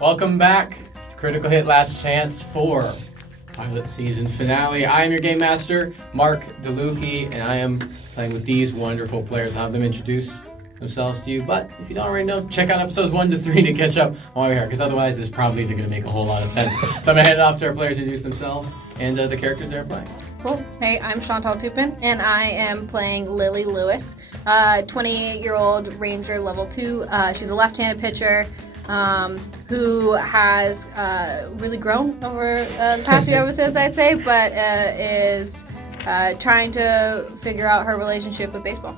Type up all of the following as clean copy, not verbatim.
Welcome back to Critical Hit Last Chance 4, pilot season finale. I am your game master, Mark DeLucchi, and I am playing with these wonderful players. I'll have them introduce themselves to you, but if you don't already know, check out episodes 1 to 3 to catch up while we're here, because otherwise this probably isn't going to make a whole lot of sense. So I'm going to hand it off to our players to introduce themselves and the characters they're playing. Cool. Hey, I'm Chantal Tupin, and I am playing Lily Lewis, 28-year-old Ranger level 2. She's a left-handed pitcher who has really grown over the past few episodes, I'd say, but is trying to figure out her relationship with baseball.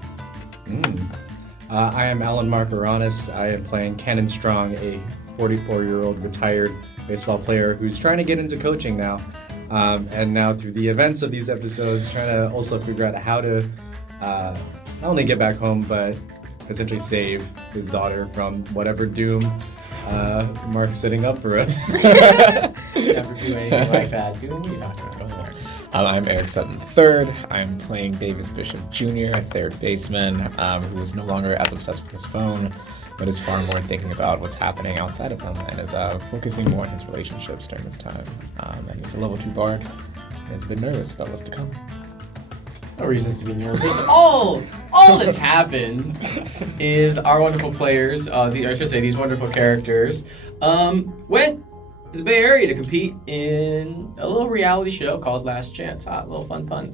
I am Alan Markaranis. I am playing Cannon Strong, a 44-year-old retired baseball player who's trying to get into coaching now. And now through the events of these episodes, trying to also figure out how to not only get back home, but potentially save his daughter from whatever doom Mark's setting up for us. Never do anything like that. What are you talking about? I'm Eric Sutton III. I'm playing Davis Bishop Jr., a third baseman who is no longer as obsessed with his phone, but is far more thinking about what's happening outside of him and is focusing more on his relationships during this time. And he's a level 2 bard and is a bit nervous about what's to come. No reasons to be nervous. All that's happened is our wonderful players, these wonderful characters, went to the Bay Area to compete in a little reality show called Last Chance. A little fun pun.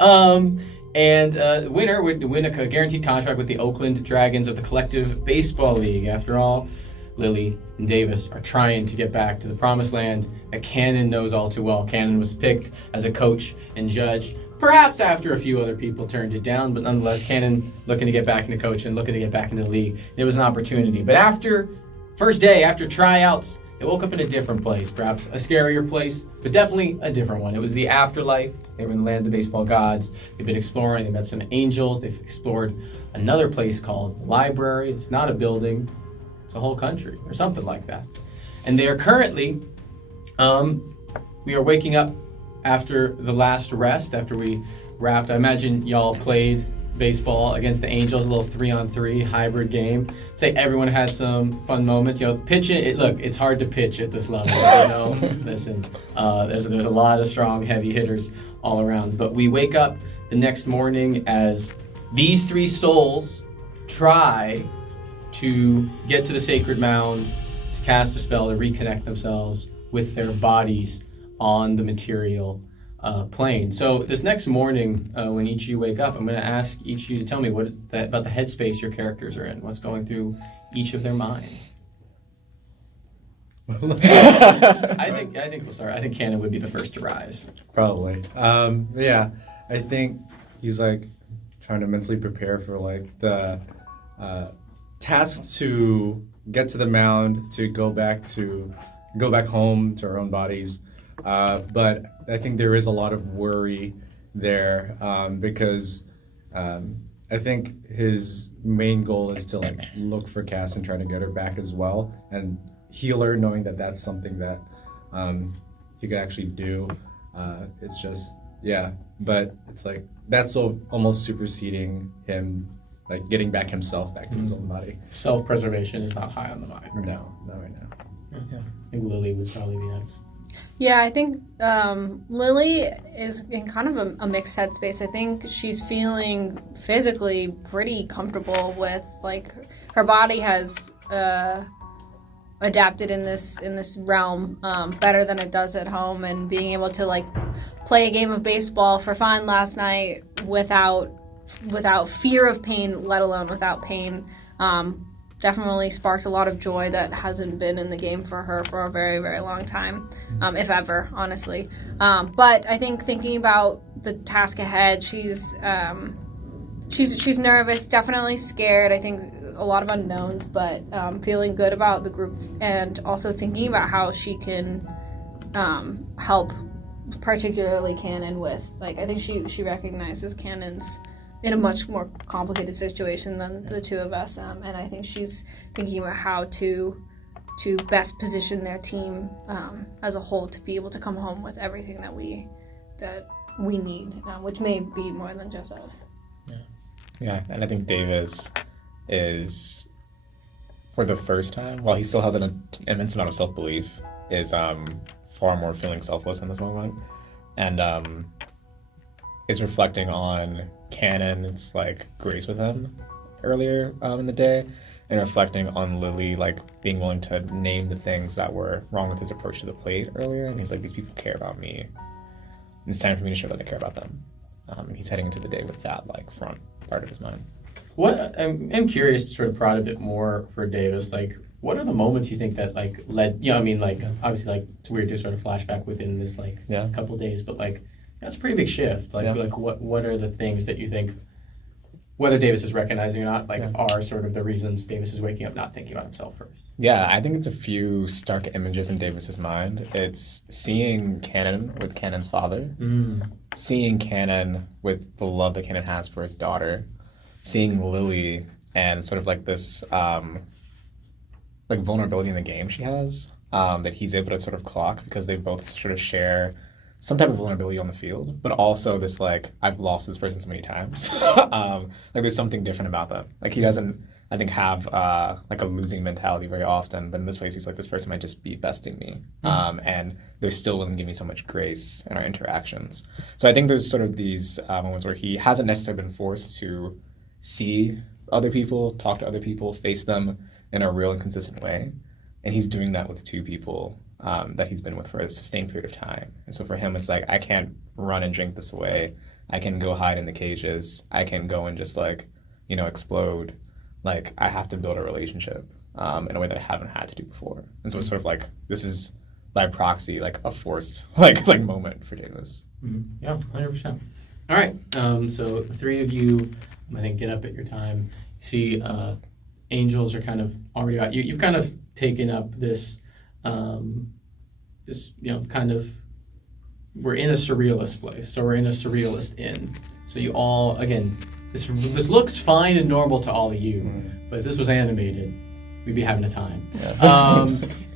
And the winner would win a guaranteed contract with the Oakland Dragons of the Collective Baseball League. After all, Lily and Davis are trying to get back to the promised land that Cannon knows all too well. Cannon was picked as a coach and judge, perhaps after a few other people turned it down, but nonetheless, Cannon looking to get back into coaching, looking to get back into the league. It was an opportunity. But after first day, after tryouts, they woke up in a different place, perhaps a scarier place, but definitely a different one. It was the afterlife. They were in the land of the baseball gods. They've been exploring. They met some angels. They've explored another place called the library. It's not a building. It's a whole country or something like that. And they are currently, we are waking up after the last rest, after we wrapped. I imagine y'all played baseball against the Angels, a little 3-on-3 hybrid game. Say everyone had some fun moments. Pitching. It's hard to pitch at this level. Listen, there's a lot of strong, heavy hitters all around. But we wake up the next morning as these three souls try to get to the sacred mound to cast a spell to reconnect themselves with their bodies on the material plane. So this next morning, when each of you wake up, I'm going to ask each of you to tell me about the headspace your characters are in, what's going through each of their minds. I think we'll start. I think Cannon would be the first to rise. Probably. Yeah, I think he's trying to mentally prepare for the task to get to the mound, to go back home to our own bodies. But I think there is a lot of worry there because I think his main goal is to look for Cass and try to get her back as well and heal her, knowing that that's something that he could actually do. It's just, yeah, but it's that's almost superseding him, getting back himself back to his own body. Self-preservation is not high on the mind. Right? No, not right now. Yeah. I think Lily would probably be next. Yeah, I think Lily is in kind of a mixed headspace. I think she's feeling physically pretty comfortable with, her body has adapted in this realm better than it does at home, and being able to play a game of baseball for fun last night without fear of pain, let alone without pain, definitely sparks a lot of joy that hasn't been in the game for her for a very, very long time, if ever, honestly. But I think thinking about the task ahead, she's nervous, definitely scared. I think a lot of unknowns, but feeling good about the group, and also thinking about how she can help, particularly Cannon with, I think she recognizes Cannon's in a much more complicated situation than the two of us, and I think she's thinking about how to best position their team as a whole to be able to come home with everything that we need, which may be more than just us. Yeah, and I think Davis is for the first time, while he still has an immense amount of self-belief, is far more feeling selfless in this moment, and is reflecting on Cannon's like grace with him earlier in the day, and reflecting on Lily like being willing to name the things that were wrong with his approach to the plate earlier, and he's like, these people care about me, and it's time for me to show that I care about them, and he's heading into the day with that like front part of his mind. What I'm curious to sort of prod a bit more for Davis. Like, what are the moments you think that like led? You know, I mean, like obviously, like it's weird to sort of flashback within this like couple days, but like that's a pretty big shift. Like, like what are the things that you think, whether Davis is recognizing or not, like are sort of the reasons Davis is waking up not thinking about himself first? Yeah, I think it's a few stark images in Davis's mind. It's seeing Cannon with Cannon's father, seeing Cannon with the love that Cannon has for his daughter, seeing Lily and sort of like this like vulnerability in the game she has that he's able to sort of clock because they both sort of share some type of vulnerability on the field, but also this like, I've lost this person so many times. Like there's something different about them. Like he doesn't, I think, have like a losing mentality very often, but in this case he's like, this person might just be besting me. And they're still willing to give me so much grace in our interactions. So I think there's sort of these moments where he hasn't necessarily been forced to see other people, talk to other people, face them in a real and consistent way. And he's doing that with two people that he's been with for a sustained period of time. And so for him, it's like, I can't run and drink this away. I can go hide in the cages. I can go and just like, you know, explode. Like, I have to build a relationship in a way that I haven't had to do before. And so it's sort of like, this is by proxy, like a forced like moment for Davis. Yeah, 100%. All right, so the three of you, I think, get up at your time. See, angels are kind of already out. You've kind of taken up this, you know, kind of, we're in a surrealist place. So we're in a surrealist inn. So you all, again, this looks fine and normal to all of you, but if this was animated, we'd be having a time.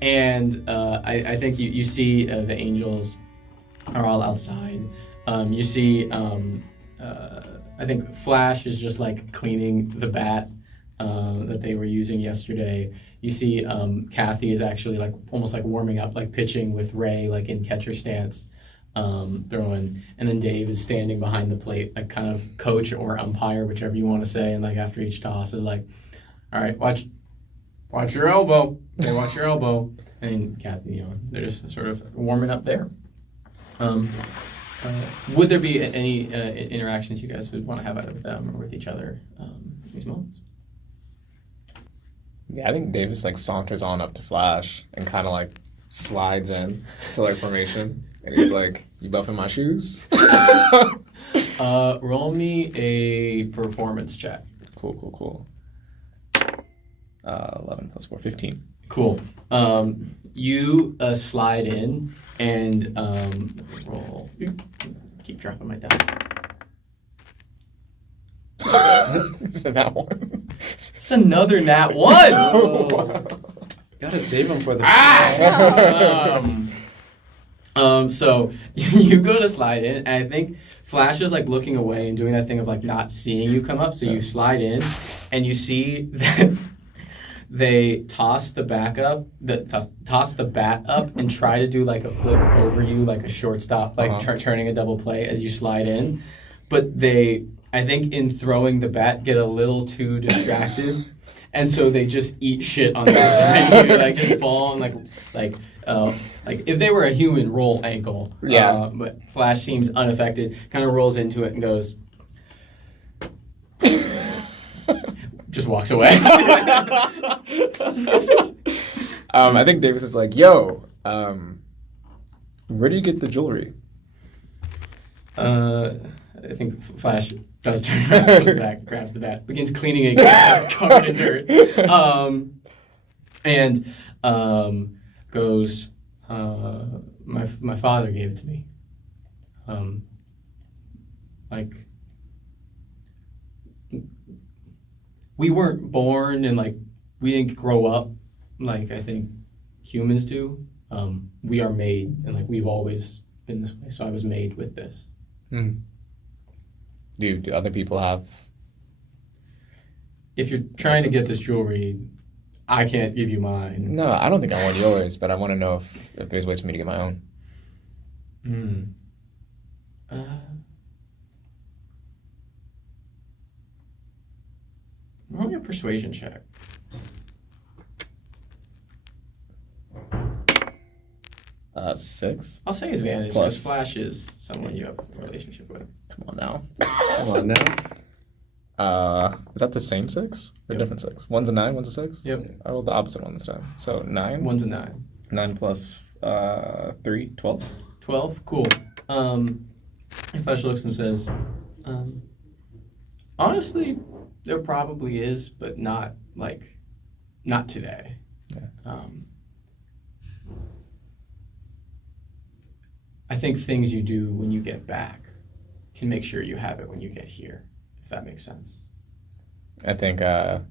And I think you see the angels are all outside. You see, I think Flash is just like cleaning the bat that they were using yesterday. You see Kathy is actually like almost like warming up, like pitching with Ray, like in catcher stance, throwing. And then Dave is standing behind the plate, like kind of coach or umpire, whichever you want to say. And like after each toss is like, all right, watch your elbow. Okay, watch your elbow. And Kathy, you know, they're just sort of warming up there. Would there be any interactions you guys would want to have either with them or with each other in these moments? Yeah, I think Davis like saunters on up to Flash and kind of like slides in to like formation, and he's like, "You buffing my shoes?" Roll me a performance check. Cool. 11 plus 4, 15. Cool. You slide in and roll. Keep dropping my die. It's a nat 1. It's another nat 1. Oh. Gotta save him for the So you go to slide in, and I think Flash is like looking away and doing that thing of like not seeing you come up. So you slide in, and you see that they toss the bat up and try to do like a flip over you, like a shortstop, like turning a double play as you slide in. But they, I think in throwing the bat, get a little too distracted. And so they just eat shit on their side. Like just fall and like if they were a human, roll ankle. Yeah. But Flash seems unaffected, kind of rolls into it and goes, just walks away. I think Davis is like, yo, where do you get the jewelry? I think Flash does turn around, goes back, grabs the bat, begins cleaning it again. It's covered in dirt. And goes, my father gave it to me. Like, we weren't born and like we didn't grow up like I think humans do. We are made, and like we've always been this way. So I was made with this. Do other people have? If you're trying to get this jewelry, I can't give you mine. No, I don't think I want yours, but I want to know if there's ways for me to get my own. Roll me a persuasion check. Six. I'll say advantage Plus. because Flash is someone you have a relationship with. Come on now. Come on now. Is that the same 6 or Yep. different 6? One's a 9, one's a 6. Yep. I rolled the opposite one this time. So 9. One's a 9. 9 plus 3, 12. 12? Cool. And Flash looks and says, honestly, there probably is, but not today. Yeah. I think things you do when you get back can make sure you have it when you get here, if that makes sense. I think I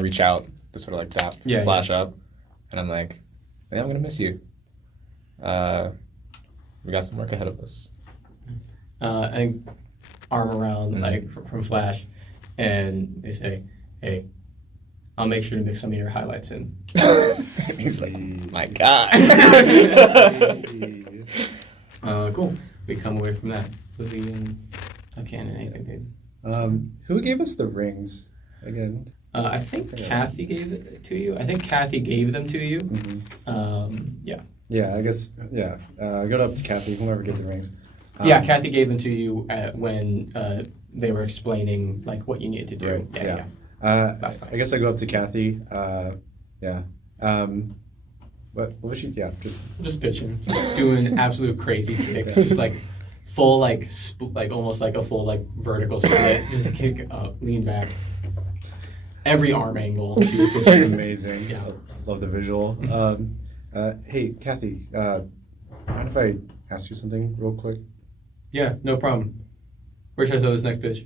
reach out to sort of like tap Yeah, Flash up, and I'm like, I think I'm gonna miss you. We got some work ahead of us. I think arm around like from Flash, and they say, "Hey, I'll make sure to mix some of your highlights in." He's like, my God. Cool. We come away from that. Livy and Canon, anything, dude. Who gave us the rings again? I think Kathy gave it to you. I think Kathy gave them to you. Yeah. Yeah, I guess. Yeah, go up to Kathy. Whoever gave the rings. Yeah, Kathy gave them to you when they were explaining like what you needed to do. Right, Yeah. Last time. I guess I go up to Kathy. Yeah. What was she? Yeah, Just pitching, doing absolute crazy kicks, just like full like almost like a full like vertical split, just kick up, lean back, every arm angle. She was pitching. amazing. Yeah. Love the visual. Hey, Kathy, mind if I ask you something real quick? Yeah, no problem. Where should I throw this next pitch?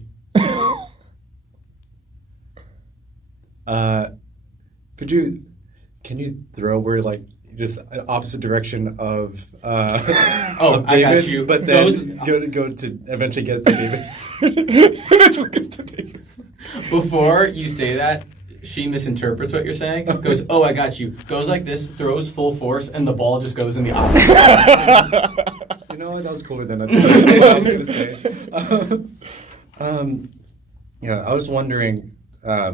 Can you throw where like just opposite direction of of I got Davis, you. but then go to eventually get to Davis? Before you say that, she misinterprets what you're saying. Goes, "Oh, I got you." Goes like this, throws full force, and the ball just goes in the opposite direction. You know what? That was cooler than I thought I was gonna say. Yeah, I was wondering, are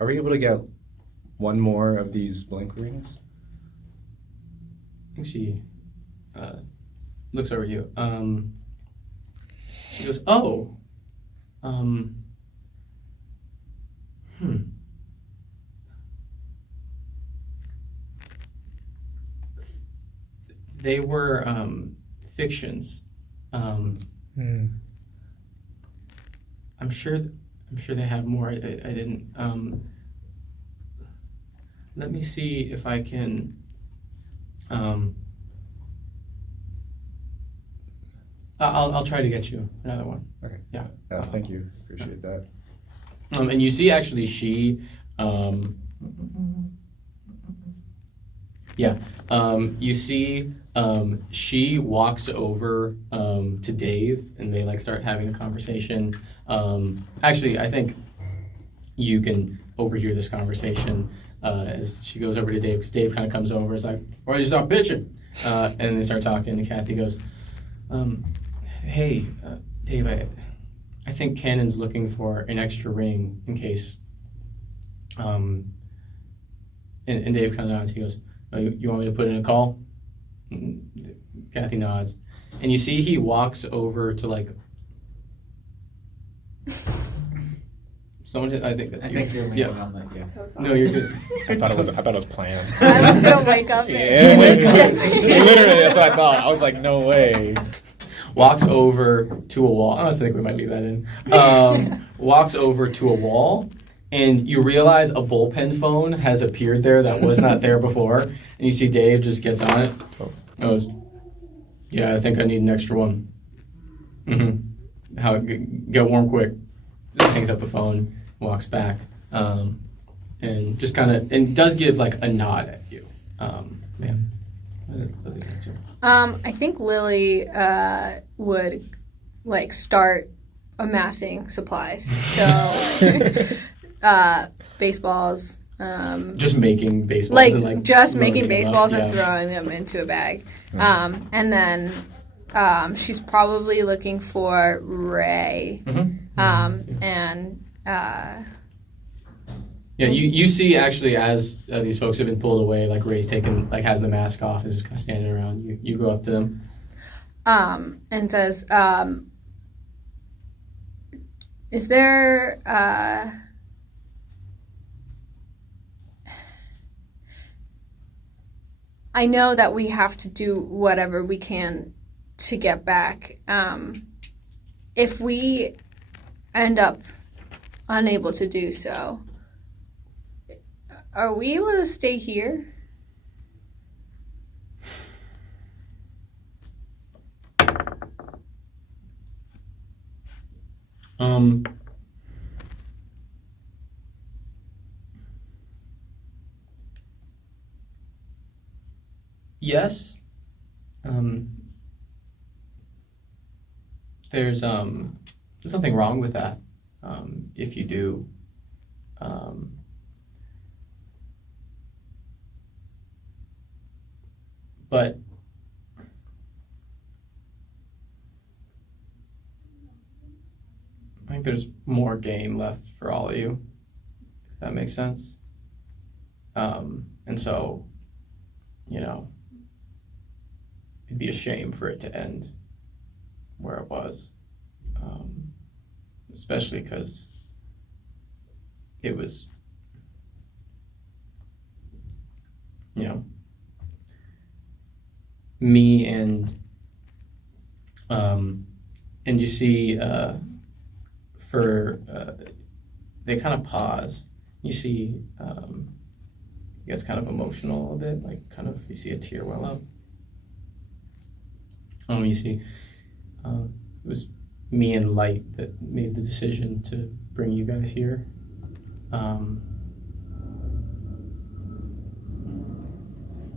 we able to get one more of these blank rings? I think she looks over at you. She goes, "Oh, They were fictions. I'm sure they have more. I didn't. Let me see if I can. I'll try to get you another one. Okay. Yeah. Thank you. Appreciate that. And you see, actually, she. You see, she walks over to Dave, and they like start having a conversation. Actually, I think you can overhear this conversation as she goes over to Dave, because Dave kind of comes over. It's like, "Why don't you stop bitching?" And they start talking. And Kathy goes, "Hey, Dave, I think Cannon's looking for an extra ring in case." And Dave kind of nods. He goes, "Oh, you want me to put in a call?" And Kathy nods. And you see he walks over to like someone. I think that's you. you're Yeah. on that. Yeah. So sorry. No, you're good. I thought it was planned. I was gonna wake up Yeah, and literally, that's what I thought. I was like, no way. Walks over to a wall. I honestly think we might leave that in. Walks over to a wall, and you realize a bullpen phone has appeared there that was not there before. And you see Dave just gets on it. Goes, "Yeah, I think I need an extra one." Get warm quick. Hangs up the phone, walks back, and just kind of, and does give like a nod at you. I think Lily would like start amassing supplies. So baseballs. Just making baseballs Like, and like just loading making them up, baseballs and yeah. throwing them into a bag. And then she's probably looking for Ray. And Yeah, you see actually as these folks have been pulled away, like Ray's taken, like has the mask off, is just kind of standing around. You go up to them. and says, is there I know that we have to do whatever we can to get back. If we end up unable to do so, are we able to stay here? Yes. There's nothing wrong with that. If you do. But I think there's more gain left for all of you, if that makes sense. And so, you know, it'd be a shame for it to end where it was, especially because it was, you know, me and you see they kind of pause. You see he gets kind of emotional a bit, like kind of you see a tear well up. You see it was me and Light that made the decision to bring you guys here.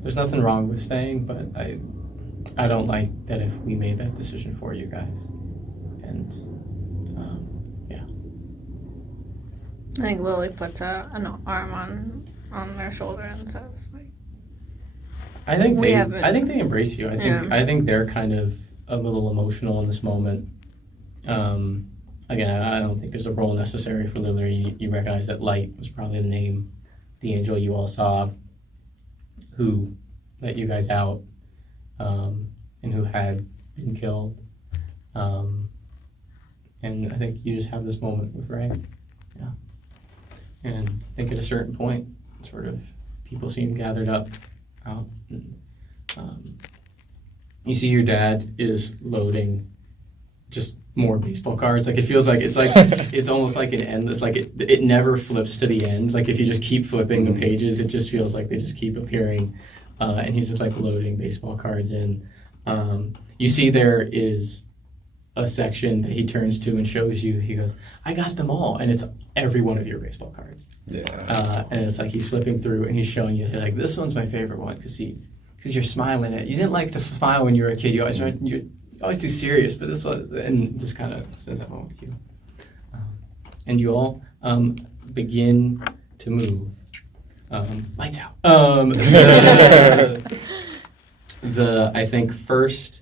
There's nothing wrong with staying, but I don't like that if we made that decision for you guys. And yeah. I think Lily puts an arm on their shoulder and says, like, I think We they haven't- I think they embrace you. I think they're kind of a little emotional in this moment. Again, I don't think there's a role necessary for Lily. You recognize that Light was probably the name, the angel you all saw, who let you guys out, and who had been killed. And I think you just have this moment with Ray. Yeah. And I think at a certain point, sort of people seem gathered up out. And, you see your dad is loading just more baseball cards. Like it feels like it's almost like an endless, like it never flips to the end. Like if you just keep flipping the pages, it just feels like they just keep appearing. And he's just like loading baseball cards in. You see there is a section that he turns to and shows you. He goes, I got them all. And it's every one of your baseball cards. Yeah. And it's like he's flipping through and he's showing you, like, this one's my favorite one because you're smiling at it. You didn't like to smile when you were a kid. You always too serious, but this one, and just kind of says that moment with you. And you all begin to move. Lights out. I think first,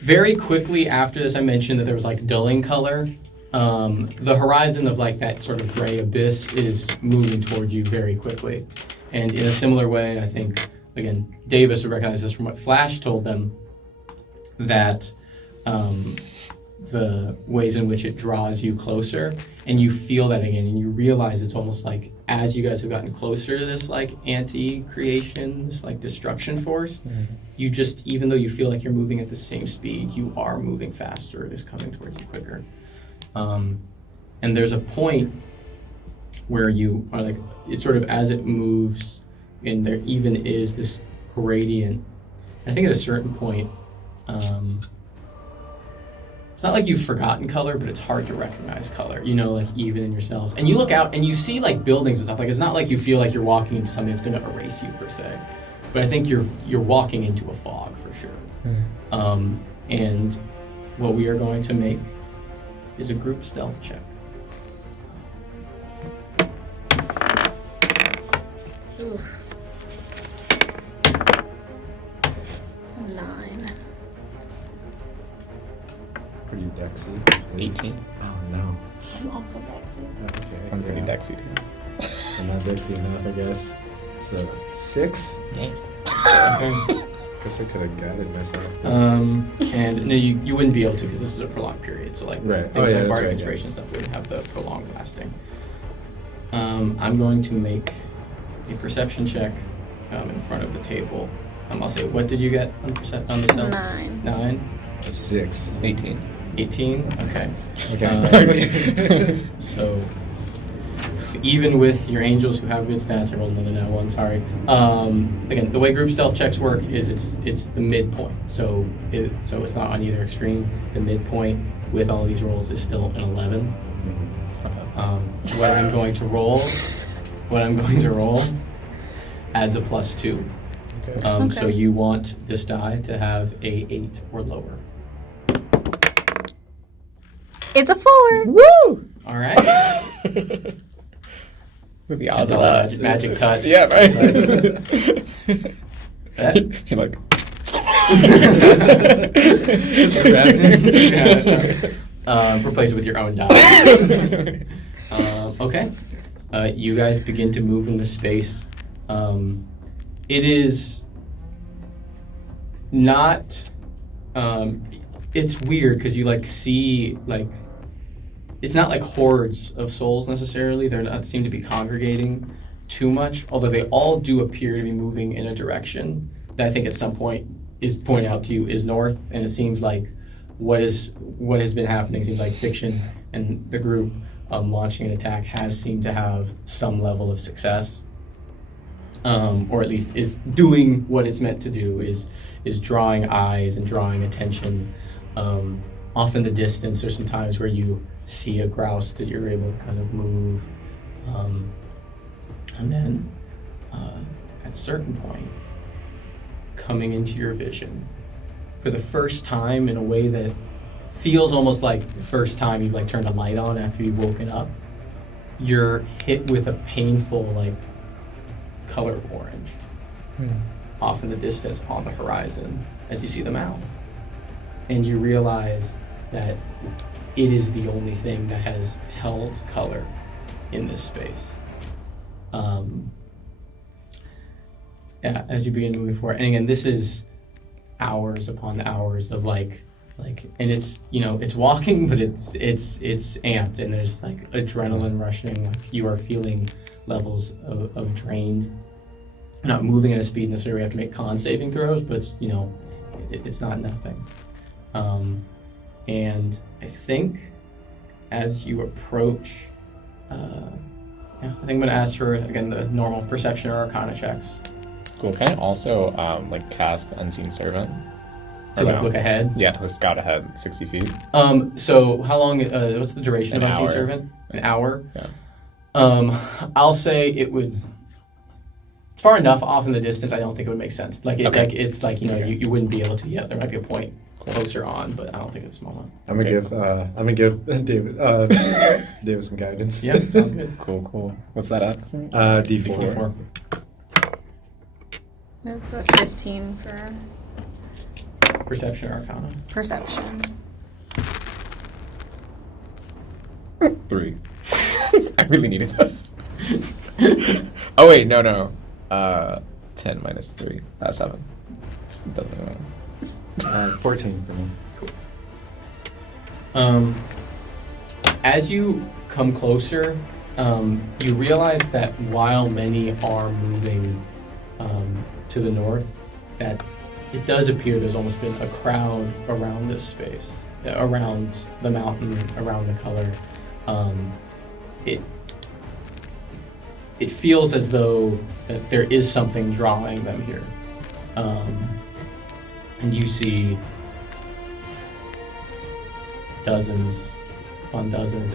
very quickly after this, I mentioned that there was like dulling color. The horizon of like that sort of gray abyss is moving toward you very quickly. And in a similar way, I think, again, Davis would recognize this from what Flash told them, that the ways in which it draws you closer, and you feel that again, and you realize it's almost like as you guys have gotten closer to this like anti-creation, this like destruction force, you just, even though you feel like you're moving at the same speed, you are moving faster. It is coming towards you quicker. And there's a point where you are like, it's sort of as it moves, and there even is this gradient. I think at a certain point, it's not like you've forgotten color, but it's hard to recognize color, you know, like even in yourselves. And you look out and you see like buildings and stuff. Like it's not like you feel like you're walking into something that's going to erase you per se, but I think you're walking into a fog for sure. And what we are going to make is a group stealth check. Dexy. 18. Oh no. I'm also Dexy. Okay. I'm pretty yeah. Dexy too. I'm not Dexy enough, I guess. It's a 6. Okay. Guess I could have guided myself. And no, you wouldn't be able to because this is a prolonged period. So like Right. things Oh, yeah, like that's bardic right, inspiration stuff wouldn't have the prolonged lasting. I'm going to make a perception check in front of the table. I'll say, what did you get on on the cell? 9. 9. A 6. 18. 18. Okay. Okay. So even with your angels who have good stats, I rolled another nat 1. Sorry. Again, the way group stealth checks work is it's the midpoint. So it's not on either extreme. The midpoint with all these rolls is still an 11. What I'm going to roll adds a +2. Okay. So you want this die to have a 8 or lower. It's a 4. Woo! All right. With the That's odds of all that. magic touch. Yeah, right. That- You're like. Just grab it. Replace it with your own die. Okay. You guys begin to move in the space. It is not. It's weird because you like see like. It's not like hordes of souls necessarily. They're not seem to be congregating too much, although they all do appear to be moving in a direction that I think at some point is pointed out to you is north, and it seems like what has been happening seems like Fiction and the group launching an attack has seemed to have some level of success, or at least is doing what it's meant to do, is drawing eyes and drawing attention. Off in the distance, there's some times where you see a grouse that you're able to kind of move, and then at a certain point, coming into your vision for the first time in a way that feels almost like the first time you've like turned a light on after you've woken up, you're hit with a painful like color of orange off in the distance on the horizon as you see the mound, and you realize that it is the only thing that has held color in this space. As you begin moving forward, and again, this is hours upon hours of like, and it's it's walking, but it's amped, and there's like adrenaline rushing. Like you are feeling levels of drained. Not moving at a speed necessarily. You have to make con saving throws, but it's not nothing. And I think as you approach, I think I'm going to ask for, again, the normal perception or arcana checks. Cool. Can I also cast Unseen Servant? To look ahead? Yeah, to scout ahead 60 feet. So how long, what's the duration An of Unseen hour. Servant? An hour? Yeah. I'll say it would, it's far enough off in the distance, I don't think it would make sense. Like, Okay. It's like, Okay. you wouldn't be able to yet. There might be a point closer on, but I don't think it's small enough. I'm gonna give David some guidance. Yeah, sounds good. Cool. What's that at? D4. That's a 15 for Perception or arcana. perception. 3. I really needed that. Oh wait, no. 10 minus 3. 7. Doesn't matter. 14 for me. As you come closer, you realize that while many are moving to the north, that it does appear there's almost been a crowd around this space, around the mountain, around the color. It feels as though that there is something drawing them here. And you see dozens on dozens.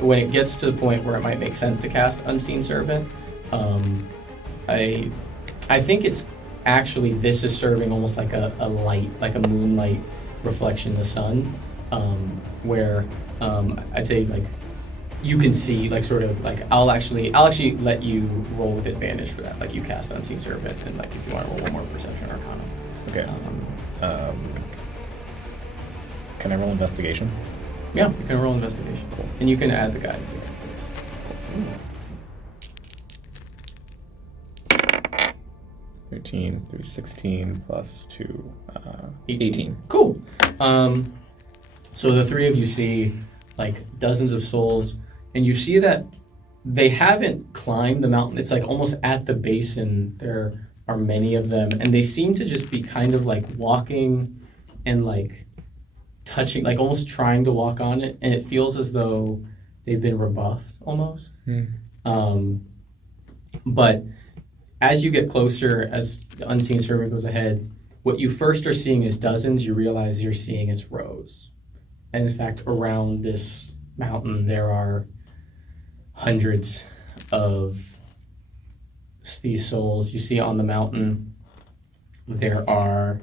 When it gets to the point where it might make sense to cast Unseen Servant, I think it's actually, this is serving almost like a light, like a moonlight reflection of the sun, where I'd say like you can see like sort of like I'll actually let you roll with advantage for that. Like you cast Unseen Servant, and like if you want to roll one more perception or arcana. Okay. Can I roll investigation? Yeah, you can roll investigation. Cool. And you can add the guidance. 13, 3, 16 plus 2, 18. Cool. So the three of you see like dozens of souls, and you see that they haven't climbed the mountain. It's like almost at the basin. There are many of them, and they seem to just be kind of like walking and like touching, like almost trying to walk on it, and it feels as though they've been rebuffed almost. But as you get closer, as the unseen servant goes ahead, what you first are seeing is dozens. You realize you're seeing is rows. And in fact, around this mountain, there are hundreds of these souls. You see on the mountain, there are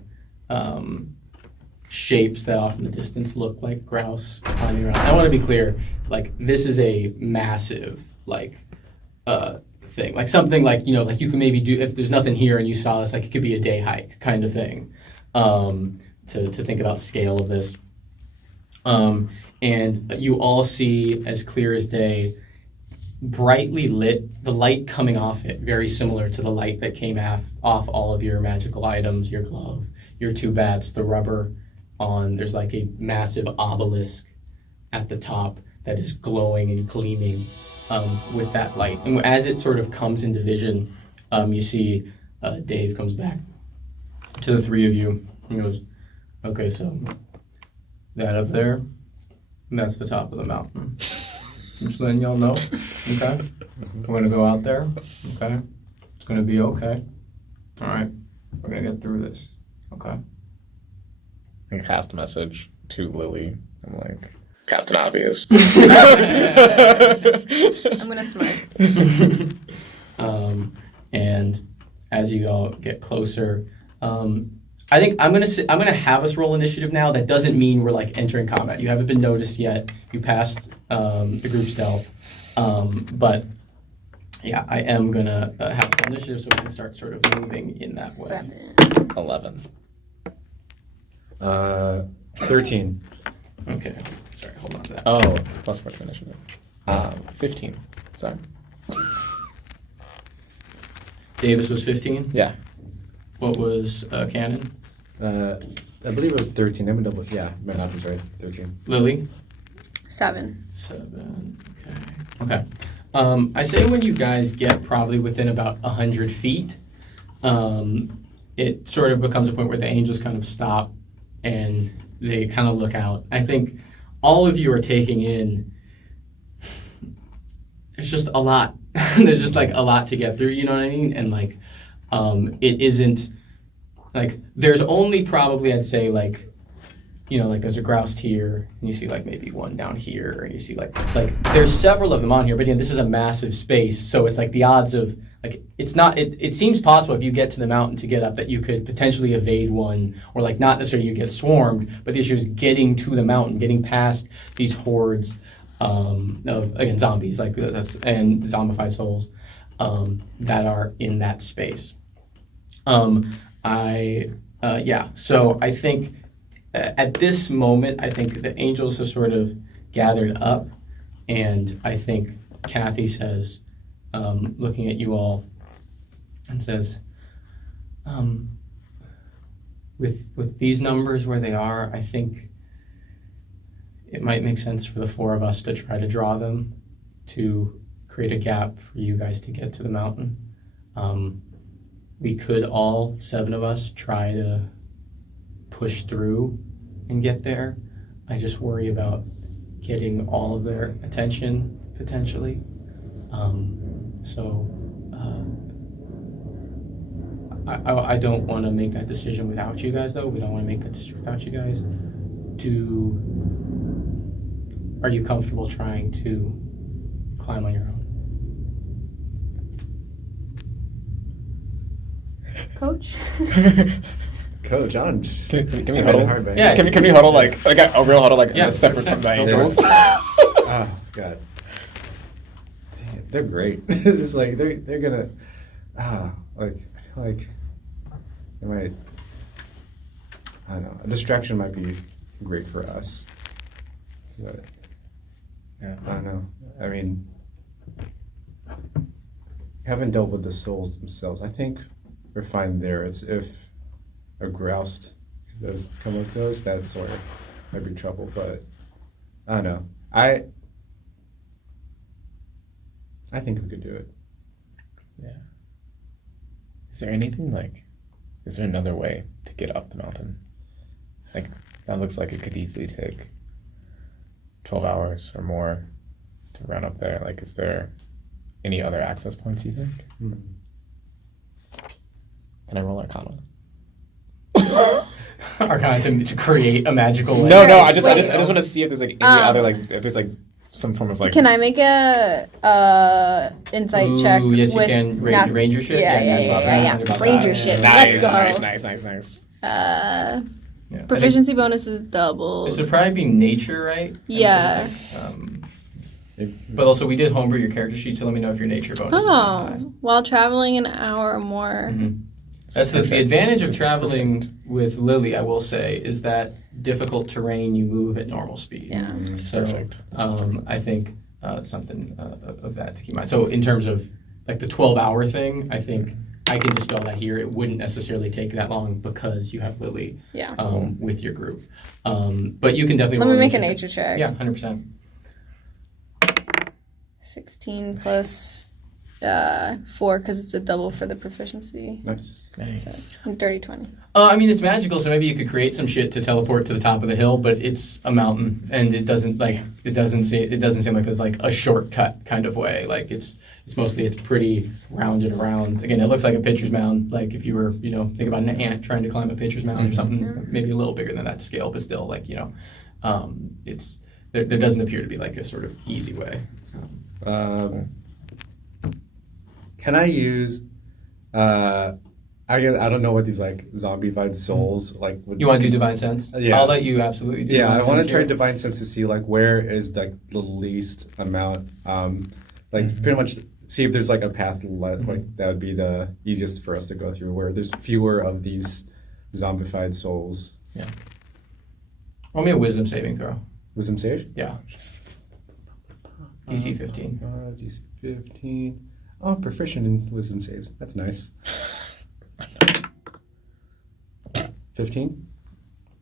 shapes that off in the distance look like grouse climbing around. I want to be clear, like this is a massive, like, thing, like something like, you know, like you can maybe do if there's nothing here and you saw this, like it could be a day hike kind of thing, to think about scale of this. And you all see as clear as day, brightly lit, the light coming off it, very similar to the light that came off all of your magical items, your glove, your two bats, the rubber on, there's like a massive obelisk at the top that is glowing and gleaming with that light. And as it sort of comes into vision, you see Dave comes back to the three of you. He goes, okay, so that up there, that's the top of the mountain. Just letting y'all know, okay? We're gonna go out there, okay? It's gonna be okay. All right, we're gonna get through this, okay? I cast a message to Lily. I'm like, Captain Obvious. I'm gonna smirk. And as you all get closer, I think I'm gonna have us roll initiative now. That doesn't mean we're like entering combat. You haven't been noticed yet. You passed the group stealth, but yeah, I am gonna have roll initiative so we can start sort of moving in that way. 7. 11. 13. Okay, sorry, hold on to that. Oh, plus 4 to initiative. 15. Sorry. Davis was 15. Yeah. What was Cannon? I believe it was 13. Let me double. Yeah, my math is right. 13. Lily? 7. 7. Okay. I say when you guys get probably within about 100 feet, it sort of becomes a point where the angels kind of stop and they kind of look out. I think all of you are taking in, there's just a lot. There's just like a lot to get through, you know what I mean? And like, it isn't, like, there's only probably, I'd say, like, you know, like there's a grouse here, and you see like maybe one down here, and you see like there's several of them on here, but again, this is a massive space, so it's like the odds of, like, it's not, it seems possible if you get to the mountain to get up that you could potentially evade one, or like not necessarily you get swarmed, but the issue is getting to the mountain, getting past these hordes of, again, zombies, like that's, and zombified souls that are in that space. So I think at this moment, I think the angels have sort of gathered up, and I think Kathy says, looking at you all, and says, with these numbers where they are, I think it might make sense for the 4 of us to try to draw them to create a gap for you guys to get to the mountain. We could all, 7 of us, try to push through and get there. I just worry about getting all of their attention, potentially. I don't want to make that decision without you guys, though. We don't want to make that decision without you guys. Are you comfortable trying to climb on your own? Coach? Coach, on. Can we huddle? Hard, man. Yeah. Can we huddle like a real huddle, like Yeah. separate from the Go for angels? it. Oh God, they're great. It's like they're gonna, like I feel like they might. I don't know. A distraction might be great for us. But Yeah. I don't know. I mean, haven't dealt with the souls themselves. I think we're fine there. It's if a grouse does come up to us, that's sort of might be trouble. But I don't know. I think we could do it. Yeah. Is there anything is there another way to get up the mountain? Like, that looks like it could easily take 12 hours or more to run up there. Like, is there any other access points, you think? Can I roll Arcana? Arcana to create a magical way. No, I just Wait. want to see if there's any other if there's some form of Can I make a insight check? Ooh, yes, you with can. nat- Ranger shit? Yeah. Ranger shit. Nice, Let's go. Nice. Yeah. Proficiency bonus is doubled. This would probably be nature, right? Yeah. But also, we did homebrew your character sheet, so let me know if your nature bonus is not high. While traveling an hour or more. That's the advantage of traveling with Lily, I will say, is that difficult terrain you move at normal speed. Yeah. So Perfect. I think it's something of that to keep in mind. So in terms of like the 12-hour thing, I think I can dispel that here. It wouldn't necessarily take that long because you have Lily Yeah. with your group. But you can definitely Let roll me make a nature check. Yeah, 100%. 16 plus 4 because it's a double for the proficiency. Nice. So, dirty 20. I mean, it's magical, so maybe you could create some shit to teleport to the top of the hill, but it's a mountain, and it doesn't seem like there's like a shortcut kind of way. Like it's pretty rounded around. Again, it looks like a pitcher's mound. Like if you were, think about an ant trying to climb a pitcher's mound or something, maybe a little bigger than that to scale, but still, like it's there doesn't appear to be like a sort of easy way. Can I use? I don't know what these like zombified souls like. You want to do divine sense? Yeah. I'll let you absolutely do. Yeah, divine I want to sense try here. divine sense to see like where is like the least amount. Pretty much see if there's like a path like that would be the easiest for us to go through where there's fewer of these zombified souls. Yeah. Roll me a wisdom saving throw. Wisdom save? Yeah. DC 15. DC 15. Oh, I'm proficient in wisdom saves. That's nice. 15?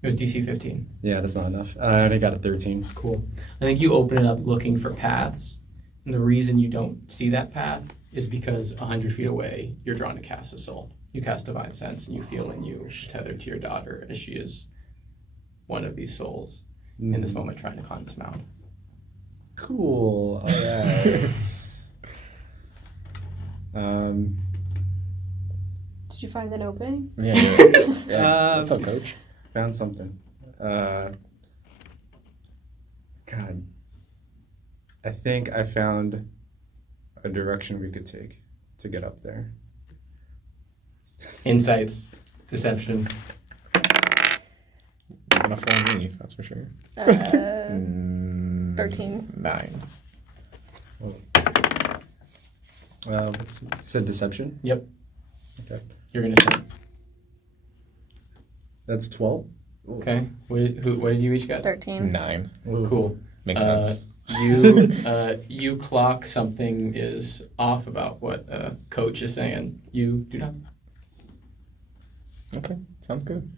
It was DC 15. Yeah, that's not enough. I only got a 13. Cool. I think you open it up looking for paths, and the reason you don't see that path is because 100 feet away, you're drawn to cast a soul. You cast divine sense, and you feel in you tethered to your daughter as she is one of these souls in this moment trying to climb this mound. Cool. All right. Did you find an opening? Yeah. What's up, Coach? Found something. God. I think I found a direction we could take to get up there. Insights, deception. You're gonna fool me, that's for sure. 13. 9. You said deception? Yep. Okay. You're gonna say. That's 12? Okay. What did you each get? 13. 9. Cool. Makes sense. You clock something is off about what Coach is saying. You do not. Okay, sounds good.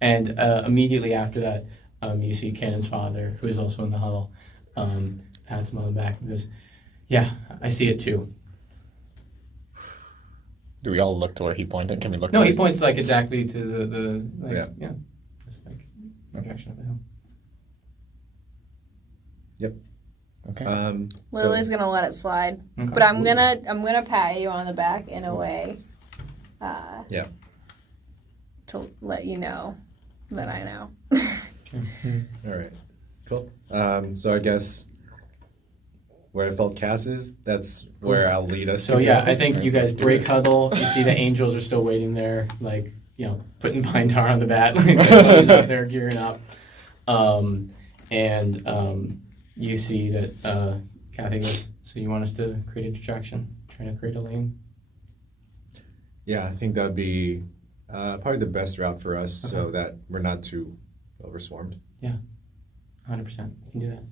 And immediately after that, you see Cannon's father, who is also in the huddle, pats him on the back and goes, "Yeah, I see it too." Do we all look to where he pointed? Can we look? No, to he where points like exactly to the Yeah. just like direction of the hill. Yep. Okay. Lily's gonna let it slide, Okay. but I'm gonna pat you on the back in a way. Yeah. To let you know that I know. All right. Cool. So I guess where I felt Cass is, that's where I'll lead us. So to yeah, go. I think you guys break huddle. You see the angels are still waiting there, like putting pine tar on the bat, like they're gearing up. You see that Kathy goes, "So you want us to create a distraction, trying to create a lane?" Yeah, I think that'd be probably the best route for us so that we're not too Overswarmed. 100%. You can do that.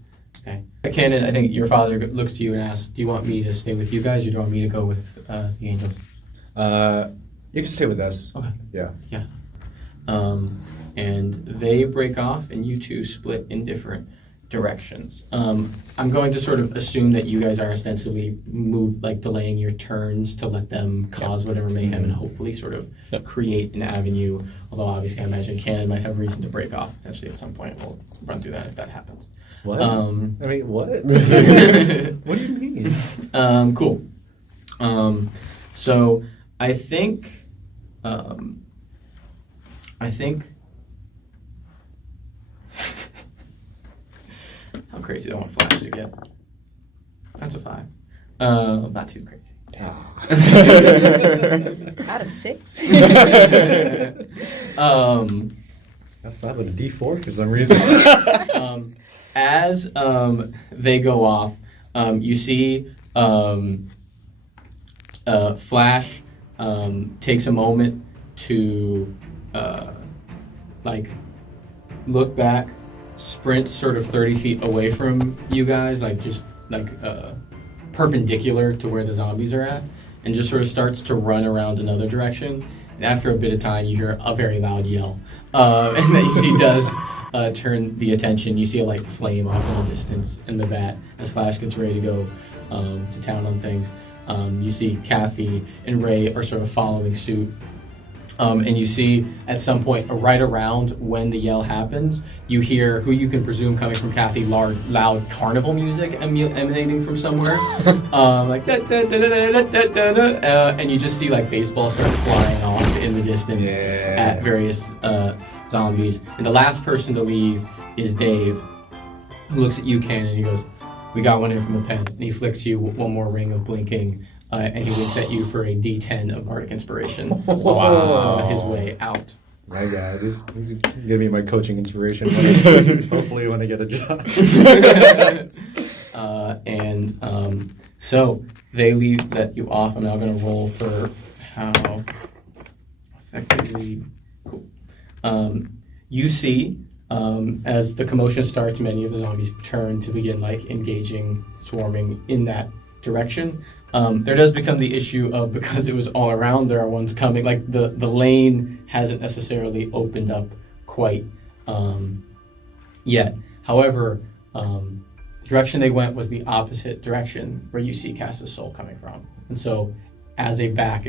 Okay. Cannon, I think your father looks to you and asks, do you want me to stay with you guys or do you want me to go with the angels? You can stay with us. Okay. Yeah. And they break off and you two split in different directions. I'm going to sort of assume that you guys are ostensibly delaying your turns to let them cause whatever mayhem and hopefully sort of create an avenue. Although obviously I imagine Cannon might have reason to break off potentially at some point. We'll run through that if that happens. What? I mean, what? What do you mean? Cool. So I think how crazy do I want Flash to get? That's a 5. Not too crazy. Out of 6. I thought with a D4 for some reason. As they go off, you see Flash takes a moment to look back, sprint sort of 30 feet away from you guys, perpendicular to where the zombies are at, and just sort of starts to run around another direction. And after a bit of time, you hear a very loud yell, and then you see does turn the attention. You see a flame off in the distance in the bat as Flash gets ready to go to town on things. You see Kathy and Ray are sort of following suit. And you see at some point, right around when the yell happens, you hear who you can presume coming from Kathy, loud carnival music emanating from somewhere, and you just see baseballs start flying off in the distance at various zombies. And the last person to leave is Dave, who looks at you, Ken, and he goes, "We got one in from the pen." And he flicks you one more ring of blinking. And he winks at you for a D10 of Bardic Inspiration on his way out. My God, this is going to be my coaching inspiration hopefully when I get a job. So they let you off. I'm now going to roll for how effectively... Cool. You see, as the commotion starts, many of the zombies turn to begin engaging, swarming in that direction. There does become the issue of, because it was all around, there are ones coming, the lane hasn't necessarily opened up quite yet. However, the direction they went was the opposite direction where you see Cass's soul coming from. And so as a gap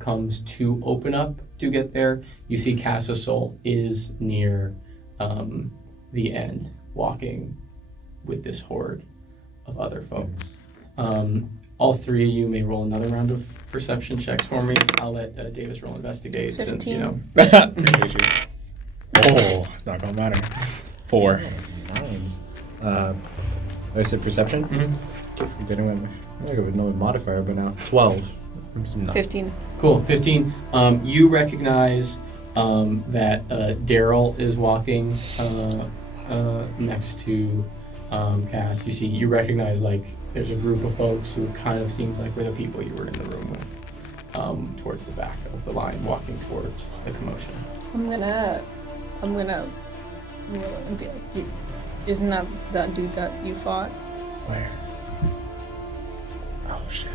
comes to open up to get there, you see Cass's soul is near the end, walking with this horde of other folks. All three of you may roll another round of perception checks for me. I'll let Davis roll investigate 15. since, you know. It's not gonna matter. 4. Nines. I said perception? Mm-hmm. I'm going to go with no modifier, but now 12. 15. Cool, 15. You recognize that Daryl is walking next to Cass. You recognize there's a group of folks who kind of seems like were the people you were in the room with, towards the back of the line, walking towards the commotion. I'm gonna roll and be like, isn't that dude that you fought? Where? Oh shit.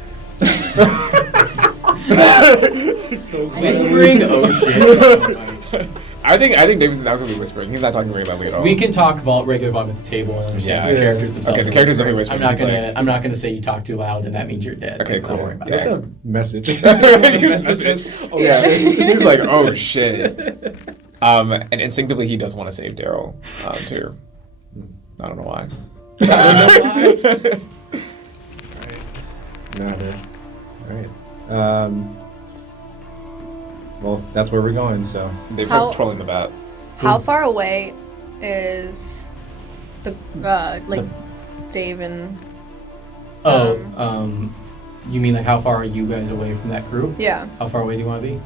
So Whispering, oh shit. I think Davis is absolutely whispering. He's not talking very loudly at all. We can talk regular volume at the table and understand the characters themselves. Okay, the characters definitely whispering. I'm not gonna say you talk too loud and that means you're dead. Okay, cool. Don't worry about That's that. a message. Messages. Oh yeah. He's like, oh shit. And instinctively he does want to save Daryl, too. I don't know why. Alright. Well, that's where we're going, so. They're just trolling the bat. How far away is the Dave and? You mean how far are you guys away from that group? Yeah. How far away do you want to be?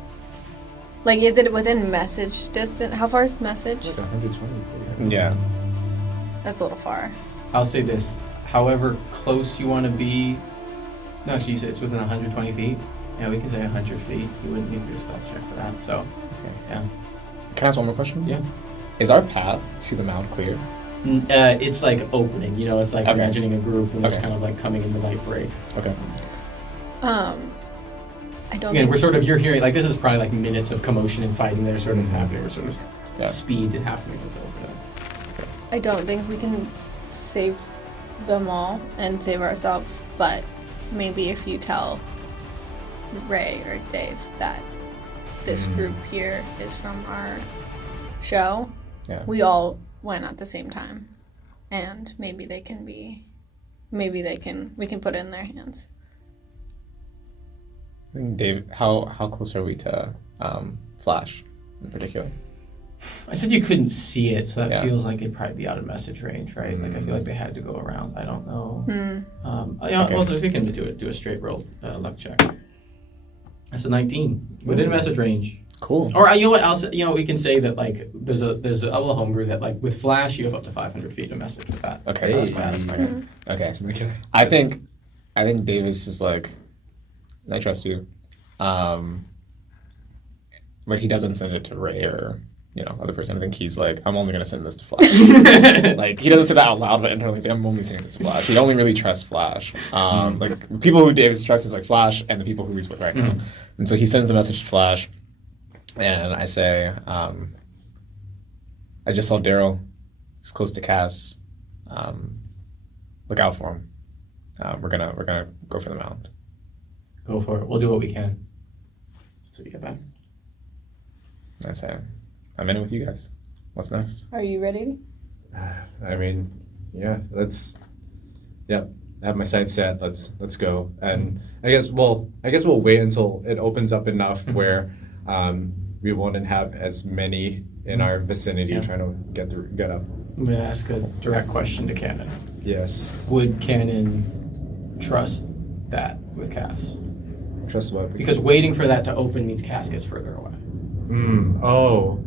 Is it within message distance? How far is message? 120 feet. Yeah. That's a little far. I'll say this. However close you want to be. No, she said it's within 120 feet. Yeah, we can say 100 feet. You wouldn't need to do a stealth check for that, so. Okay, yeah. Can I ask one more question? Yeah. Is our path to the mound clear? It's like opening, it's like Okay. imagining a group and it's Okay. kind of like coming into light break. Okay. I don't Again, think you're hearing, like, this is probably like minutes of commotion and fighting that are sort of happening, or sort of Yeah. speed that happening as opening. I don't think we can save them all and save ourselves, but maybe if you tell Ray or Dave that this group here is from our show, Yeah. we all went at the same time, and we can put it in their hands. I think Dave, how close are we to Flash in particular? I said you couldn't see it, so that Yeah. feels like it'd probably be out of message range, right? Like, I feel like they had to go around. I don't know. Okay. Well, we can do a straight roll luck check. That's a 19 within message range. Cool. Or you know what else? We can say that, like, there's a little homebrew that, like, with Flash you have up to 500 feet of message with that. Okay, that's fine. Okay. Let's make it. I think Davis is like, I trust you, but he doesn't send it to Ray or other person. I think he's like, I'm only gonna send this to Flash. Like, he doesn't say that out loud, but internally he's like, I'm only sending this to Flash. He only really trusts Flash. Like, the people who Davis trusts is like Flash and the people who he's with right now. And so he sends a message to Flash, and I say, I just saw Daryl. He's close to Cass. Look out for him. We're gonna go for the mound. Go for it. We'll do what we can. So you get back. I say, I'm in it with you guys. What's next? Are you ready? I mean, yeah. I have my sights set. Let's go. And I guess we'll wait until it opens up enough where we won't have as many in our vicinity trying to get up. I'm going to ask a direct question to Cannon. Yes. Would Cannon trust that with Cass? Trust what? Because waiting for that to open means Cass gets further away. Oh.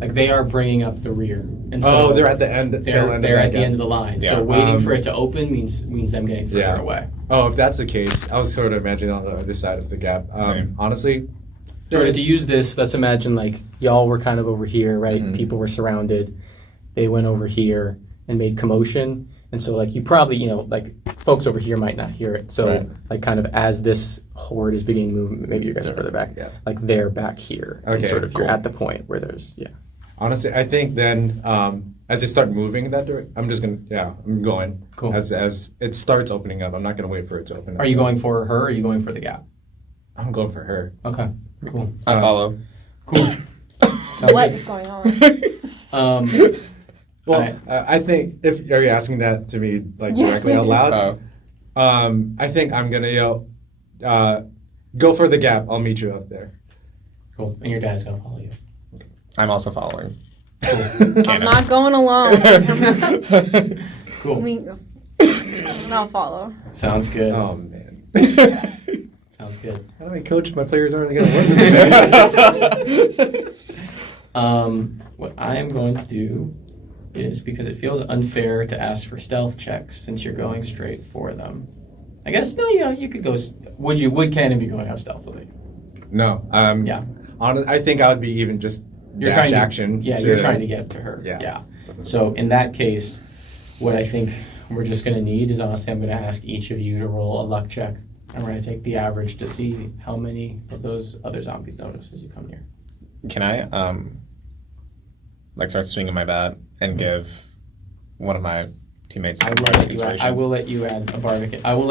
Like, they are bringing up the rear. And so They're at the end. They're at the end of the line. Yeah. So waiting for it to open means them getting further away. Oh, if that's the case, I was sort of imagining on the other side of the gap. Same. Honestly, Sort of to use this, let's imagine, like, y'all were kind of over here, right? People were surrounded. They went over here and made commotion. And so, like, you probably, like, folks over here might not hear it. So, Right. like, kind of as this horde is beginning to move, maybe you guys are further back. Yeah. Like, they're back here. And Okay, sort of cool. you're at the point where there's, honestly, I think then as they start moving in that direction, I'm going. Cool. As it starts opening up, I'm not gonna wait for it to open up. Are you going for her or are you going for the gap? I'm going for her. Okay, cool. I follow. Cool. What is going on? Well, I think are you asking that to me, like, directly out loud? I think I'm gonna yell, go for the gap. I'll meet you out there. Cool. And your dad's going to follow you. I'm also following. I'm not going alone. Cool. I'll follow. Sounds good. Oh man. Sounds good. How do I coach if my players aren't gonna listen to me? What I am going to do is, because it feels unfair to ask for stealth checks since you're going straight for them. I guess, no, you could go. Would Cannon be going up stealthily? No. Yeah. I think I would be even just You're dash trying to, action. you're trying to get to her. Yeah. So in that case, what I think we're just going to need is, honestly, I'm going to ask each of you to roll a luck check. And we're going to take the average to see how many of those other zombies notice as you come near. Can I start swinging my bat and give one of my teammates some bardic inspiration? I will let you add a bardic. I will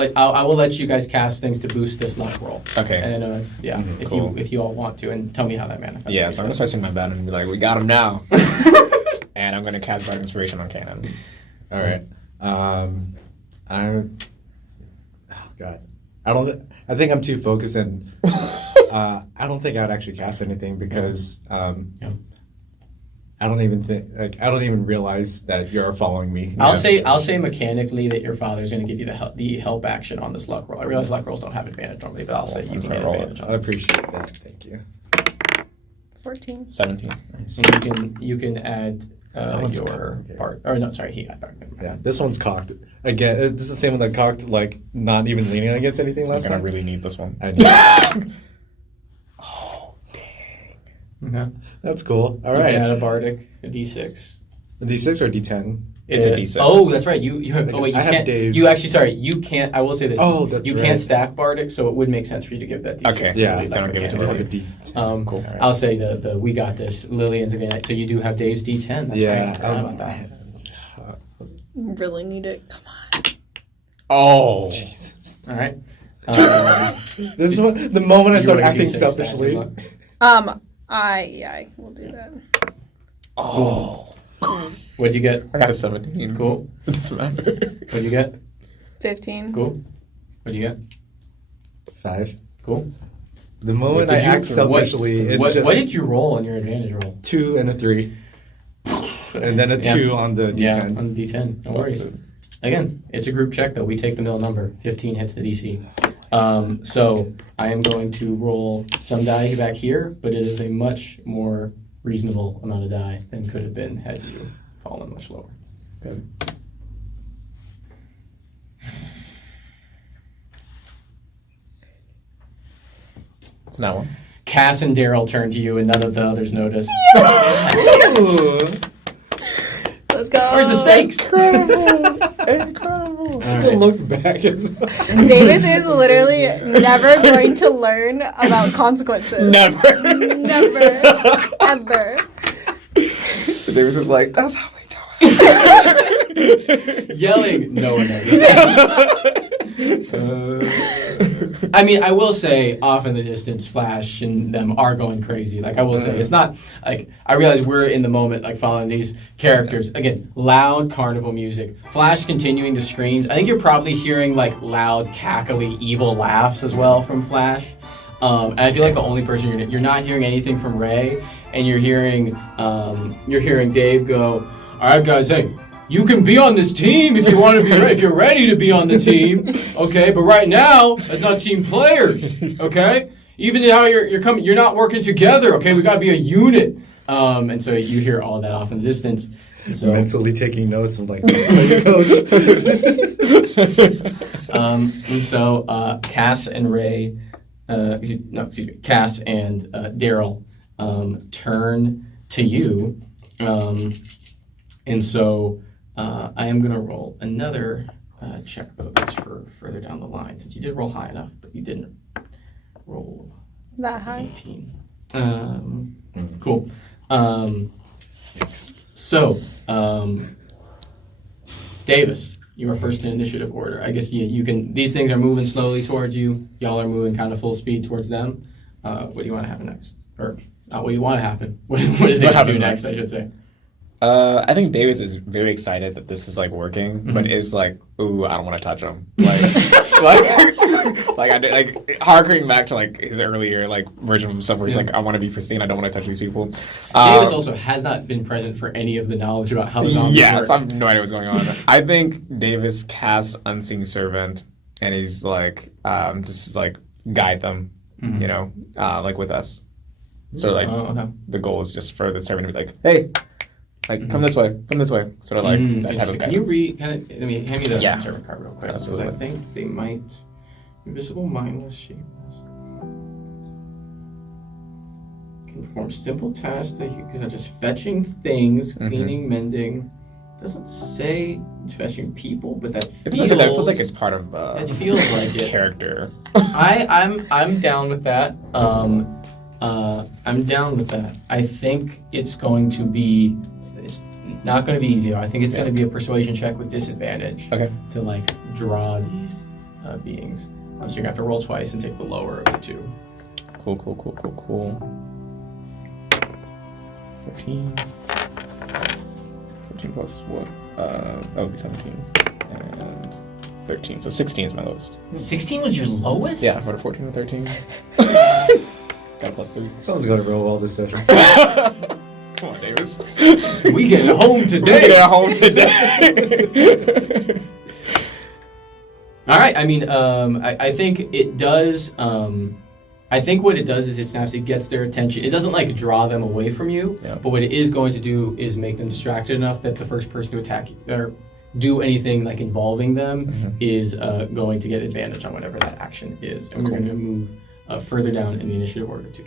let you guys cast things to boost this luck roll. Okay. And I know it's cool. if you all want to, and tell me how that manifests. Yeah, so I'm gonna start swinging my bat and be like, we got him now. And I'm gonna cast bardic inspiration on Cannon. All right. I'm. Oh God. I think I'm too focused, and I don't think I would actually cast anything because I don't even realize that you're following me. I'll say mechanically that your father's going to give you the help action on this luck roll. I realize luck rolls don't have advantage normally, but I'll say you can advantage on I it. appreciate that. Thank you. 14. 17. Nice. And you can add one's your cocked, okay. part. Or no, sorry, he got part. Yeah, this one's cocked. Again, this is the same one that cocked, like, not even leaning against anything I'm last gonna time. really need this one. I know. Oh, dang. Okay. That's cool. All You right. can add a bardic, a d6. A D6 or D10? It's a D6. Oh, that's right. You have. Like, Oh wait, you I have can't. Dave's. You actually, sorry, you can't. I will say this. Oh, that's you right. can't stack bardic, so it would make sense for you to give that d6. Okay. to Yeah, Lily, then I'll give it to I Lily. have a D10. Cool. All right. I'll say the we got this. Lillian's advantage. So you do have Dave's d10. That's Yeah. right. I forgot about that. You really need it. Come on. Oh. Jesus. All right. This is what the moment I You start roll your acting D6 stack, selfishly. good luck. I will do that. Oh. What'd you get? I got a 17. Cool. It doesn't matter. What'd you get? 15. Cool. What'd you get? 5. Cool. The moment What I did you- act selfishly, it's what, just what did you roll on your advantage roll? 2 and a 3. And then a Yeah. 2 on the Yeah, D10. on the d10. No worries. Again, it's a group check though. We take the middle number. 15 hits the DC. So I am going to roll some die back here, but it is a much more reasonable amount of die than could have been had you fallen much lower. Good. It's not one. Cass and Daryl turn to you, and none of the others notice. Ooh. Let's go. Where's the stakes? Incredible. All right. Look back as Davis is literally never going to learn about consequences. Never. Never. Ever. So Davis was like, that's how we do Yelling, no one knows. I mean, I will say, off in the distance, Flash and them are going crazy. Like, I will say, it's not, like, I realize we're in the moment, like, following these characters. Again, loud carnival music. Flash continuing to scream. I think you're probably hearing, like, loud, cackly, evil laughs as well from Flash. And I feel like the only person you're not hearing anything from Ray, and you're hearing Dave go, all right, guys, hey, you can be on this team if you want to be if you're ready to be on the team, okay? But right now, that's not team players, okay? Even how you're coming, you're not working together, okay? We got to be a unit. And so you hear all that off in the distance. So, mentally taking notes and like, tell your coach. and so Cass and Ray, Cass and Daryl turn to you, and so I am going to roll another check, though, that's for further down the line, since you did roll high enough, but you didn't roll That high. 18. Cool. So, Davis, you are first in initiative order. I guess you can. These things are moving slowly towards you. Y'all are moving kind of full speed towards them. What do you want to happen next? Or not what do you want to happen? What does they do next, I should say? I think Davis is very excited that this is like working, but is like, ooh, I don't want to touch him. Like harkening back to like his earlier like version of himself, where he's like, I want to be pristine, I don't want to touch these people. Davis also has not been present for any of the knowledge about how the zombies Yes, I work. have no idea what's going on. I think Davis casts Unseen Servant, and he's like, just like guide them, you know, like with us. So like, Okay. the goal is just for the servant to be like, hey. Like, come this way, sort of like that type of Can you guidance. hand me the Yeah. servant card real quick? Because I Absolutely. think they might invisible, mindless, shapeless. Can perform simple tasks that you can just fetching things, cleaning, mending. Doesn't say it's fetching people, but that It feels. feels like it's part of It feels like it. character. I'm down with that. I'm down with that. I think it's going to be. It's not going to be easy. I think it's going to be a persuasion check with disadvantage. Okay. To like draw these beings. So you're gonna have to roll twice and take the lower of the two. Cool. 15. 15 plus what? That would be 17. And 13. So 16 is my lowest. 16 was your lowest? Yeah, I got a 14 and 13. Got a plus 3. Someone's going to roll well this session. Come on, Davis. We get it home We today. get home today. All right. I mean, I think it does. I think what it does is it gets their attention. It doesn't like draw them away from you, but what it is going to do is make them distracted enough that the first person to attack or do anything like involving them is going to get advantage on whatever that action is. And we're going to move further down in the initiative order to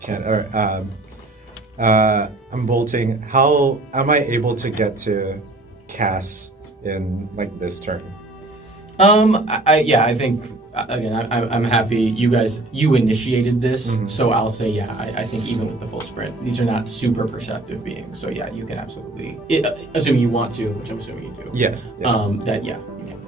Canon. I'm bolting. How am I able to get to Cass in like this turn? I think again, I'm happy you initiated this, so I'll say I think even with the full sprint, these are not super perceptive beings, so yeah, you can absolutely, assuming you want to, which I'm assuming you do. Yes. You can.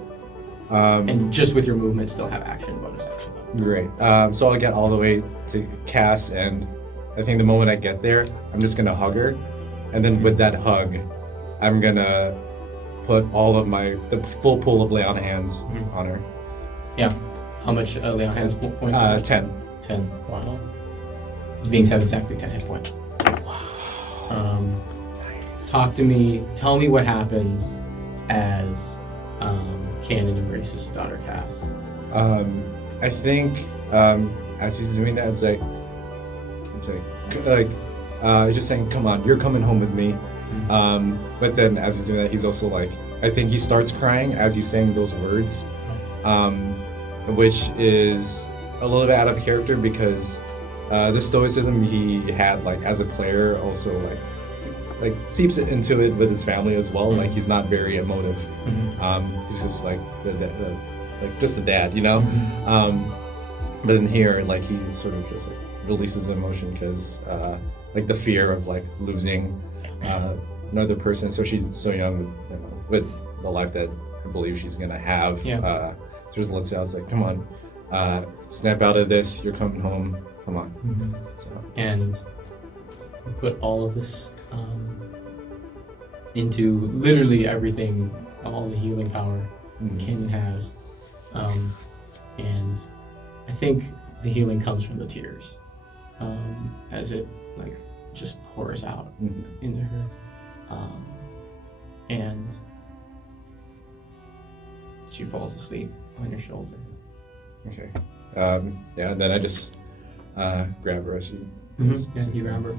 And just with your movement, still have bonus action. Great. So I'll get all the way to Cass, and I think the moment I get there, I'm just gonna hug her, and then with that hug, I'm gonna put all of the full pool of lay on hands on her. Yeah. How much lay on hands points? 10. 10. Wow. Being said, exactly 10 hit points. Wow. Talk to me. Tell me what happens as Canon embraces his daughter Cass. I think as he's doing that, it's just saying, "Come on, you're coming home with me." But then as he's doing that, he's also like, I think he starts crying as he's saying those words, which is a little bit out of character because the stoicism he had like as a player also like seeps into it with his family as well. Like he's not very emotive. He's just like just the dad, you know. But in here, like he sort of just like releases emotion because like the fear of like losing another person. So she's so young, with the life that I believe she's gonna have. Just lets out. It's like, come on, snap out of this. You're coming home. Come on. So. And we put all of this into literally everything, all the healing power Kin has, and I think the healing comes from the tears, as it like just pours out into her. And she falls asleep on your shoulder. Okay. And then I just grab her as she. You grab her.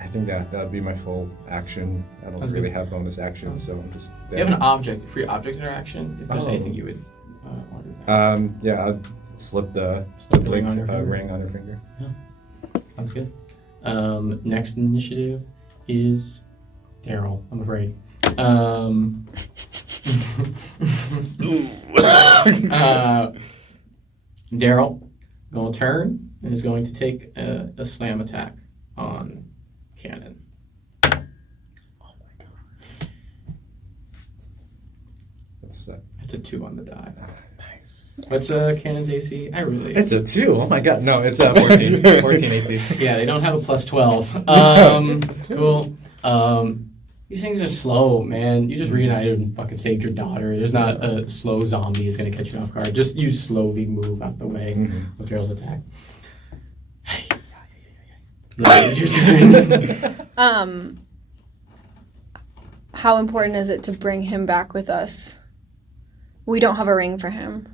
I think that would be my full action. I don't really have bonus actions, so I'm just there. You have an free object interaction. If there's anything you would want to do. I'd slip the ring on your finger. Yeah. Sounds good. Next initiative is Daryl, I'm afraid. Daryl will turn and is going to take a slam attack on Cannon. Oh my god. It's a 2 on the die. Nice. What's Cannon's AC? It's a 2. Oh my god. No, it's a 14. 14 AC. Yeah, they don't have a plus 12. Cool. These things are slow, man. You just reunited and fucking saved your daughter. There's not a slow zombie that's gonna catch you off guard. Just you slowly move out the way of Daryl's attack. It's your turn. How important is it to bring him back with us? We don't have a ring for him.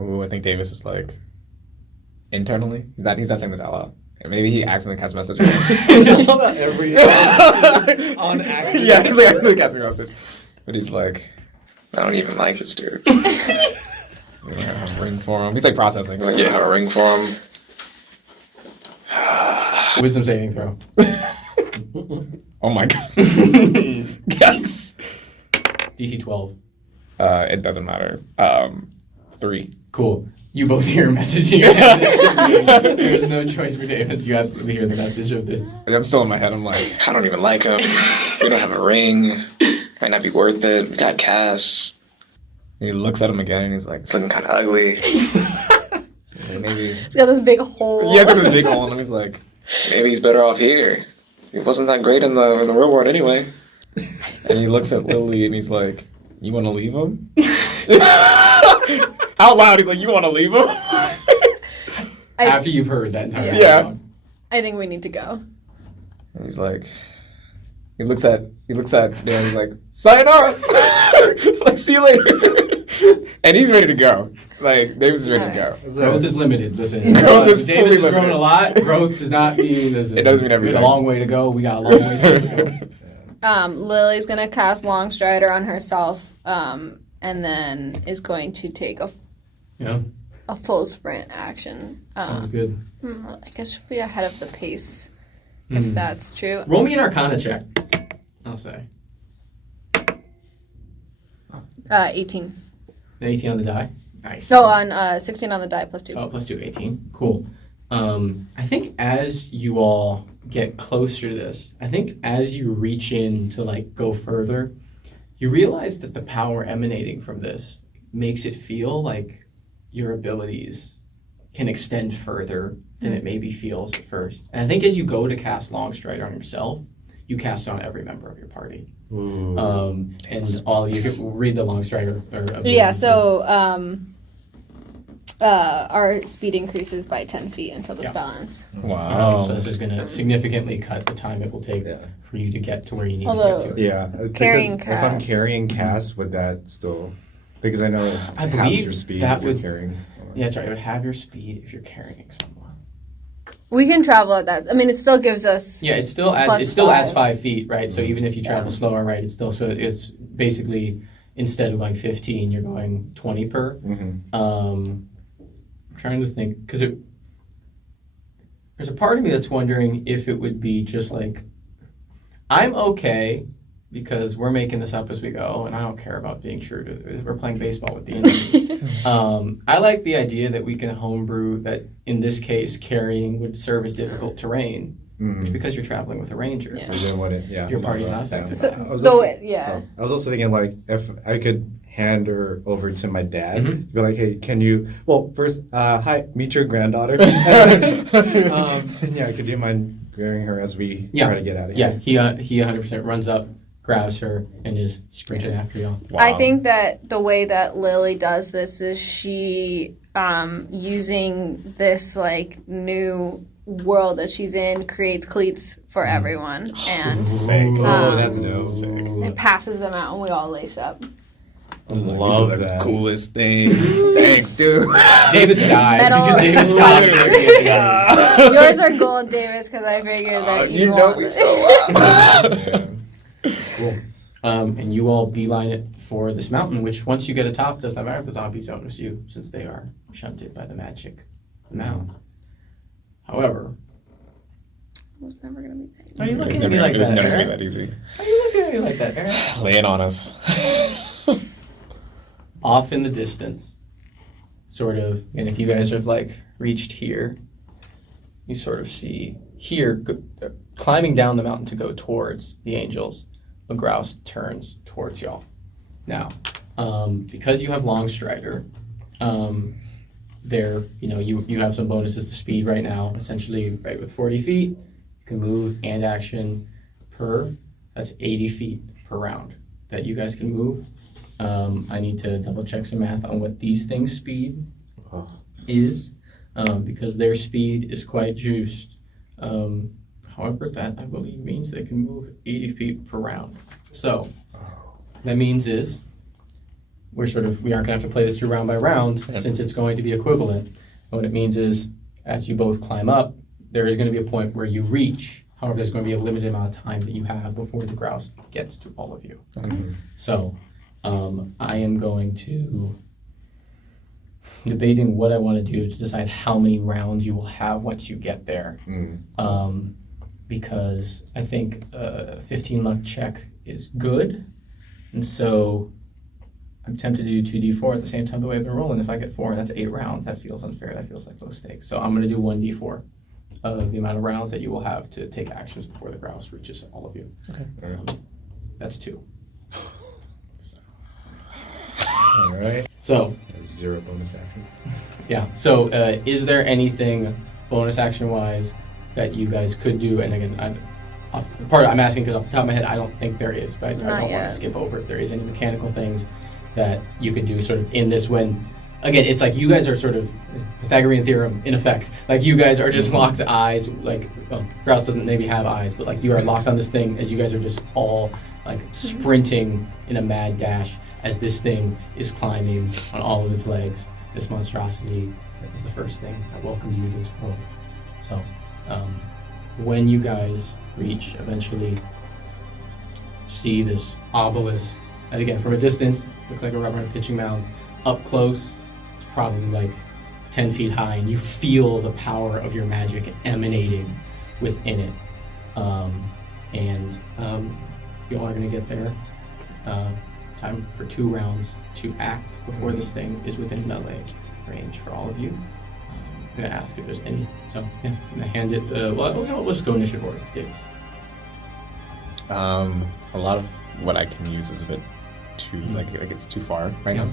Ooh, I think Davis is like internally. He's not saying this out loud. Maybe he accidentally cast a message. It's about every just on accident. Yeah, he's like accidentally casting a message. But he's like, I don't even like this dude. I have a ring for him. He's like processing. He's like, yeah, I have a ring for him. Wisdom saving throw. Oh my god. Yikes. DC 12. It doesn't matter. 3. Cool. You both hear a message in your head. There's no choice for Davis. You absolutely hear the message of this. I'm still in my head. I'm like, I don't even like him. We don't have a ring. Might not be worth it. We got Cass. And he looks at him again and he's like, it's looking kind of ugly. Maybe. He's got this big hole. Yeah, he's got this big hole, and he's like, maybe he's better off here. He wasn't that great in the real world anyway. And he looks at Lily and he's like, you want to leave him? Out loud, he's like, you want to leave him? After you've heard that entire dialogue. I think we need to go. And he's like, he looks at Dan, he's like, sayonara! Like, see you later. And he's ready to go. Like, Davis is ready to go. Growth is limited. Listen, Growth is fully Davis has limited. grown a lot. Growth does not mean listen, it doesn't mean everything. We got a long way to go. We got a long way to go. Lily's gonna cast Long Strider on herself, and then is going to take a full sprint action. Sounds good. I guess she'll be ahead of the pace, if that's true. Roll me an Arcana check, I'll say. 18. 18 on the die. Nice. No, on 16 on the die, plus 2. Oh, plus 2, 18. Cool. I think as you all get closer to this, I think as you reach in to like go further, you realize that the power emanating from this makes it feel like your abilities can extend further than it maybe feels at first. And I think as you go to cast Longstride on yourself, you cast on every member of your party. And all you can read the Longstrider. Yeah, so our speed increases by 10 feet until the spell ends. Wow. So this is going to significantly cut the time it will take for you to get to where you need Although- to get to. Yeah, because Carrying if I'm cast. carrying cast, would that still? Because I know it I halves believe your speed that if you're would- carrying. Yeah, that's right. It would have your speed if you're carrying someone. We can travel at that. I mean, it still gives us. Yeah, it still adds. Plus It still adds 5. 5 feet, right? So even if you travel slower, right, it's still it's basically instead of going 15, you're going 20 per. I'm trying to think because there's a part of me that's wondering if it would be just like I'm okay because we're making this up as we go, and I don't care about being true to. We're playing baseball with the enemy. I like the idea that we can homebrew that in this case carrying would serve as difficult terrain, which because you're traveling with a ranger, Yeah. Or then what it, yeah. your party's not affected. So, by that. I was though also- it, yeah. I was also thinking like if I could hand her over to my dad, Mhm. be like, hey, can you? Well, first, hi, meet your granddaughter. And yeah, could you mind bearing her as we try to get out of Yeah, here? he 100% runs up, grabs her, and is sprinting after y'all. Wow. I think that the way that Lily does this is she, using this like new world that she's in, creates cleats for everyone, and Sick. Oh, that's dope. it passes them out, and we all lace up. Love the that. coolest things. Thanks, dude. Davis dies Medals. because Davis stops looking at the enemy. Yours are gold, Davis, because I figured that you, you know want me it. so well. Cool. And you all beeline it for this mountain, which once you get atop, it does not matter if the zombies notice you, since they are shunted by the magic of the mound. However, It was never gonna be that. why are you It was looking at never, me like it was that, never Eric? that easy. Why are you looking at me like that, Eric? Lay it on us. Off in the distance, sort of, and if you guys have like reached here, you sort of see here, climbing down the mountain to go towards the angels, a grouse turns towards y'all. Now, because you have Longstrider, there, you have some bonuses to speed right now. Essentially, right with 40 feet, you can move and action per. That's 80 feet per round that you guys can move. I need to double check some math on what these things' speed is, because their speed is quite juiced. However, that I believe means they can move 80 feet per round. So, that means is we aren't going to have to play this through round by round since it's going to be equivalent. And what it means is as you both climb up, there is going to be a point where you reach. However, there's going to be a limited amount of time that you have before the grouse gets to all of you. So, I am going to debating what I want to do to decide how many rounds you will have once you get there. Because I think a 15 luck check is good, and so I'm tempted to do 2d4 at the same time the way I've been rolling. If I get 4, that's 8 rounds. That feels unfair. That feels like low stakes. So I'm going to do 1d4 of the amount of rounds that you will have to take actions before the grouse reaches all of you. Okay. That's 2. All right. So, There's 0 bonus actions. yeah. So, is there anything bonus action-wise that you guys could do? And again, I'm asking because off the top of my head, I don't think there is, but I Not don't want yet. to skip over if there is any mechanical things that you could do sort of in this when, again, it's like you guys are sort of Pythagorean theorem in effect. Like you guys are just locked eyes, like, well, Grouse doesn't maybe have eyes, but like you are locked on this thing as you guys are just all like sprinting in a mad dash as this thing is climbing on all of its legs. This monstrosity that was the first thing that welcomed you to this world. So, when you guys reach, eventually see this obelisk, and again, from a distance, looks like a rubber and pitching mound. Up close, it's probably like 10 feet high, and you feel the power of your magic emanating within it. You all are going to get there. Time for 2 rounds to act before this thing is within melee range for all of you. I'm going to ask if there's any. So, yeah, I'm going to hand it. We'll just go initiative order. Davis. A lot of what I can use is a bit too, like it's too far right now.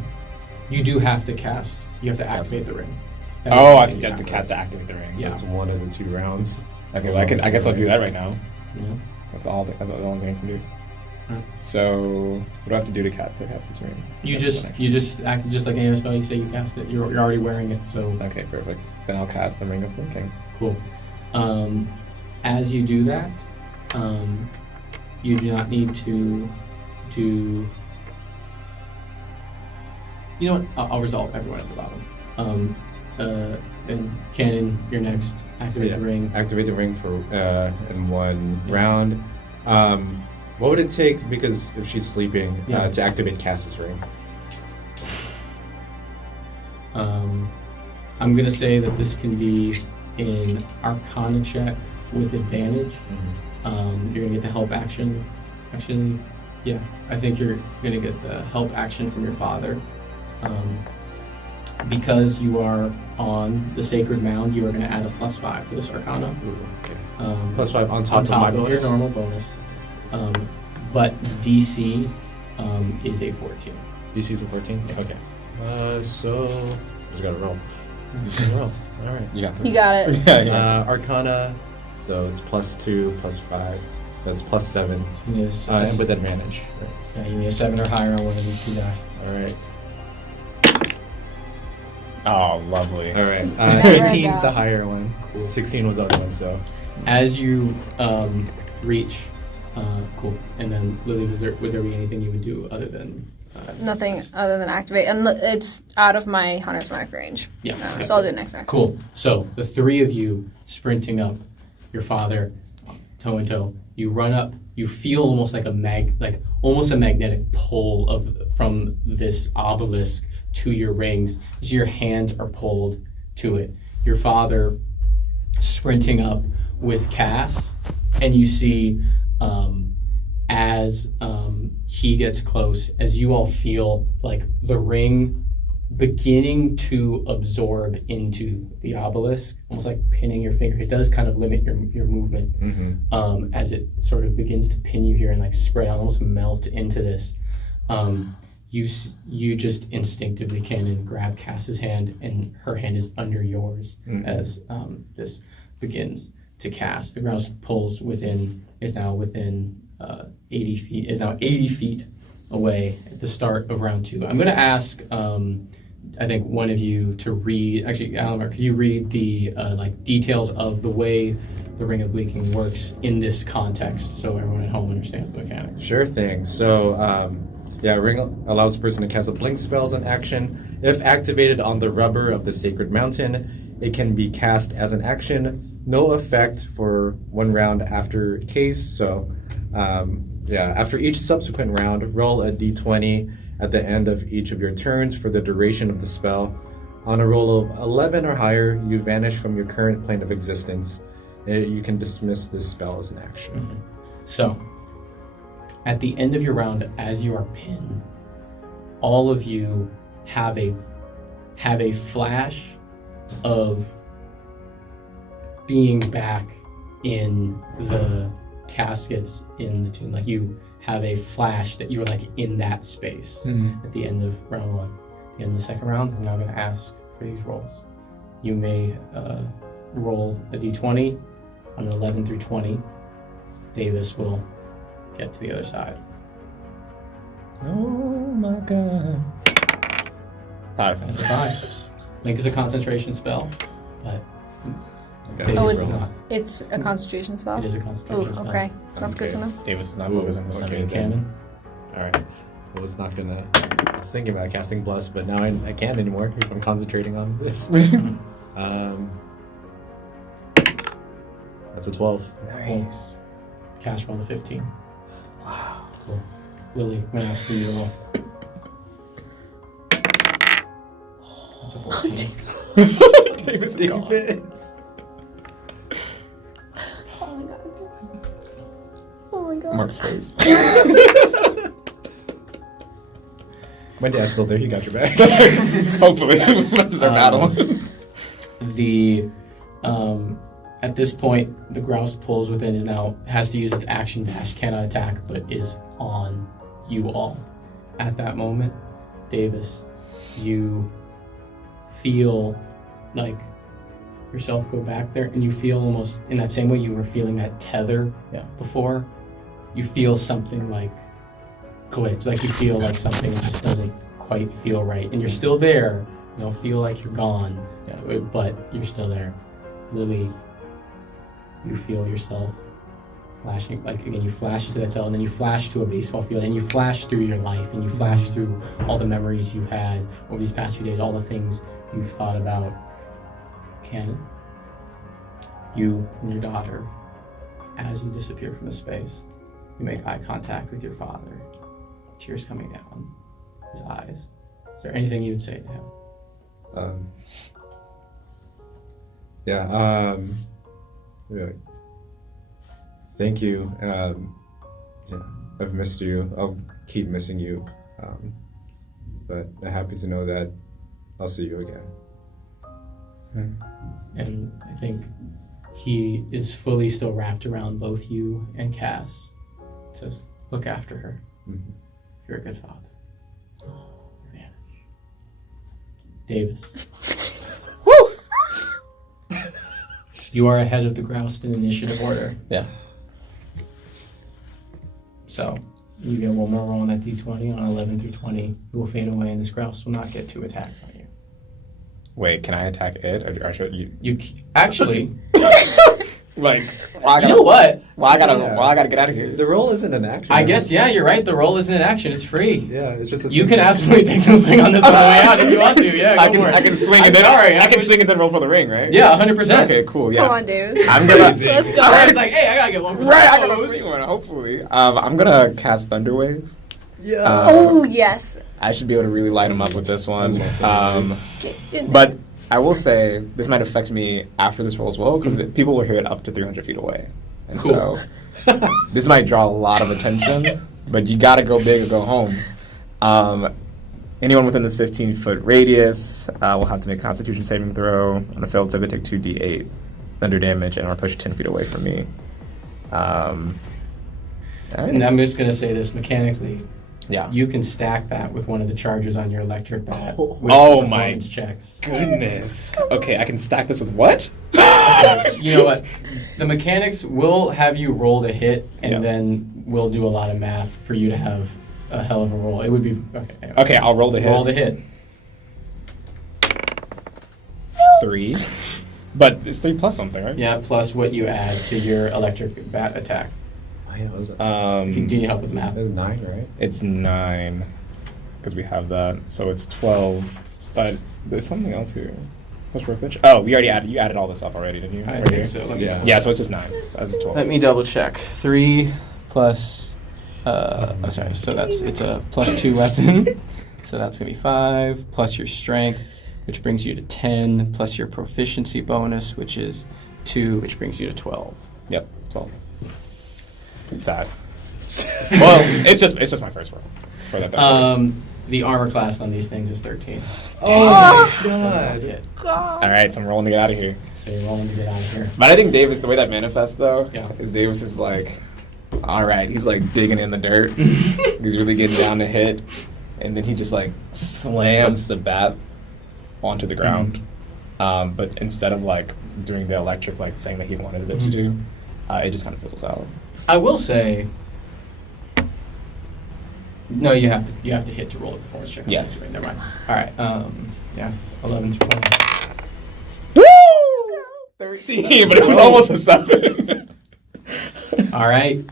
You do have to cast. You have to activate the ring. Oh, I have to cast to activate the ring. So it's one of the 2 rounds. Okay, well, I guess I'll do that right now. Yeah. That's all. That's the only thing I can do. Alright. So, what do I have to do to cast this ring? You just act just like any other spell. You say you cast it. You're already wearing it. So Okay, perfect. Then I'll cast the Ring of Linking. cool. As you do that, you do not need to do. You know what? I'll resolve everyone at the bottom. And Cannon, you're next. Activate the ring. Activate the ring for in 1 round. What would it take, because if she's sleeping, to activate Cass's ring? I'm gonna say that this can be in Arcana check with advantage. You're gonna get the help action. Actually, yeah, I think you're gonna get the help action from your father. Because you are on the sacred mound, you are gonna add a +5 to this Arcana. Ooh, okay. +5 on top of my bonus? Your normal bonus. But DC is a 14. DC is a 14? Yeah. Okay. So, just gotta roll. Just gotta roll. All right. Yeah. You got it. Yeah. Arcana, so it's +2, +5. So it's +7. You need And with advantage. Right. yeah, you need a 7 or higher on one of these 2 die. All right. Oh, lovely. All right. Never 18's go. the higher one. 16 was the other one, so. As you reach, cool. And then Lily, would there be anything you would do other than? Nothing other than activate, and it's out of my hunter's mark range. Yeah. Okay. So I'll do it next time. Cool. So the 3 of you sprinting up, your father, toe in toe. You run up. You feel almost like almost a magnetic pull from this obelisk to your rings as your hands are pulled to it. Your father sprinting up with Cass, and you see as he gets close, as you all feel like the ring beginning to absorb into the obelisk, almost like pinning your finger. It does kind of limit your movement as it sort of begins to pin you here and like spread out, almost melt into this. You just instinctively can grab Cass's hand, and her hand is under yours as this begins to cast. The ground pulls is now within 80 feet. Is now 80 feet away at the start of round 2. I'm going to ask, I think, one of you to read. Actually, Alamar, could you read the details of the way the Ring of Leaking works in this context, so everyone at home understands the mechanics? Sure thing. So, ring allows a person to cast a blink spells in action. If activated on the rubber of the sacred mountain, it can be cast as an action. No effect for 1 round after case. So, after each subsequent round, roll a d20 at the end of each of your turns for the duration of the spell. On a roll of 11 or higher, you vanish from your current plane of existence. You can dismiss this spell as an action. Mm-hmm. So, at the end of your round, as you are pinned, all of you have a flash of being back in the caskets in the tomb. Like, you have a flash that you were like in that space at the end of round 1. At the end of the second round, I'm now going to ask for these rolls. You may roll a d20 on an 11 through 20. Davis will get to the other side. Oh my god. 5. That's a 5. Link is a concentration spell, but Okay. Davis Oh, is not. It's a concentration spell? It is a Ooh, concentration spell. okay. That's good to know. Davis is not focusing this okay, time. Cannon. All right. I was not gonna. I was thinking about casting Bless, but now I can't anymore if I'm concentrating on this. That's a 12. Nice. Cash roll to 15. Wow. Cool. Lily, I'm going to ask for you to roll. That's a 14. Davis is gone. Oh my god. Oh my god. Mark's face. My dad's still there. He got your back. Hopefully, that's our battle. The at this point, the grouse pulls within is now has to use its action dash, cannot attack, but is on you all. At that moment, Davis, you feel like yourself go back there, and you feel almost in that same way you were feeling that tether before. You feel something like glitch, like you feel like something just doesn't quite feel right, and you're still there. You don't feel like you're gone, but you're still there. Lily, you feel yourself flashing, like again, you flash into that cell, and then you flash to a baseball field, and you flash through your life, and you flash through all the memories you've had over these past few days, all the things you've thought about. Canon, you and your daughter, as you disappear from the space, you make eye contact with your father, tears coming down his eyes. Is there anything you would say to him? Really. Thank you. I've missed you. I'll keep missing you. But I'm happy to know that I'll see you again. And I think he is fully still wrapped around both you and Cass. Says, look after her. Mm-hmm. You're a good father. Vanish. Davis. Woo! You are ahead of the grouse in initiative order. Yeah. So you get one more roll on that d20 on 11 through 20. You will fade away, and this grouse will not get 2 attacks on you. Wait, can I attack it? Or should you? Actually, Like, you know what? I gotta get out of here. The roll isn't an action. I guess, yeah, you're right. The roll isn't an action. It's free. Yeah, it's just a You can absolutely take some swing on this on the way out if you want to. Yeah, I go for it. can swing I'm and then sorry, I can swing and then roll for the ring, right? Yeah, 100%. Okay, cool. Yeah. Come on, dude. I'm gonna. Let's go. It's like, hey, I gotta get one for Right, I the gotta pose. swing one. Hopefully, I'm gonna cast Thunderwave. Yeah. Oh, yes. I should be able to really light him up with this one. Get in there. But I will say this might affect me after this roll as well because people will hear it up to 300 feet away, and Cool. so this might draw a lot of attention. But you gotta go big or go home. Anyone within this 15-foot radius will have to make a Constitution saving throw. On a failed save, they take 2d8 thunder damage and are pushed 10 feet away from me. And I'm just gonna say this mechanically. Yeah. You can stack that with one of the charges on your electric bat. With Oh the my performance checks. Goodness. Okay, I can stack this with what? You know what? The mechanics will have you roll to hit, and Yeah. then we'll do a lot of math for you to have a hell of a roll. It would be okay. Anyway. Okay, I'll roll the hit. Roll to hit. 3. But it's 3 plus something, right? Yeah, plus what you add to your electric bat attack. Oh, yeah, was it? If you need help with math. That's 9, right? It's 9 because we have that, so it's 12. But there's something else here. What's proficiency? Oh, we already added. You added all this up already, didn't you? I Right think here? so. Let me Yeah. double Yeah, check. so it's just 9. So that's 12. Let me double check. 3 plus. Sorry. So it's a plus 2 weapon. So that's gonna be 5 plus your strength, which brings you to 10, plus your proficiency bonus, which is 2, which brings you to 12. Yep, 12. Sad. Well, it's just my first roll for that. The armor class on these things is 13. Oh, That's not God. it. All right, so I'm rolling to get out of here. So you're rolling to get out of here. But I think Davis, the way that manifests though, Yeah. is Davis is like, all right, he's like digging in the dirt. He's really getting down to hit, and then he just like slams the bat onto the ground. But instead of like doing the electric like thing that he wanted it to do, it just kind of fizzles out. I will say. No, you have to hit to roll a performance check. Yeah. Never mind. All right. Yeah. 11 through 12. Woo! 13, but it was almost a 7. All right.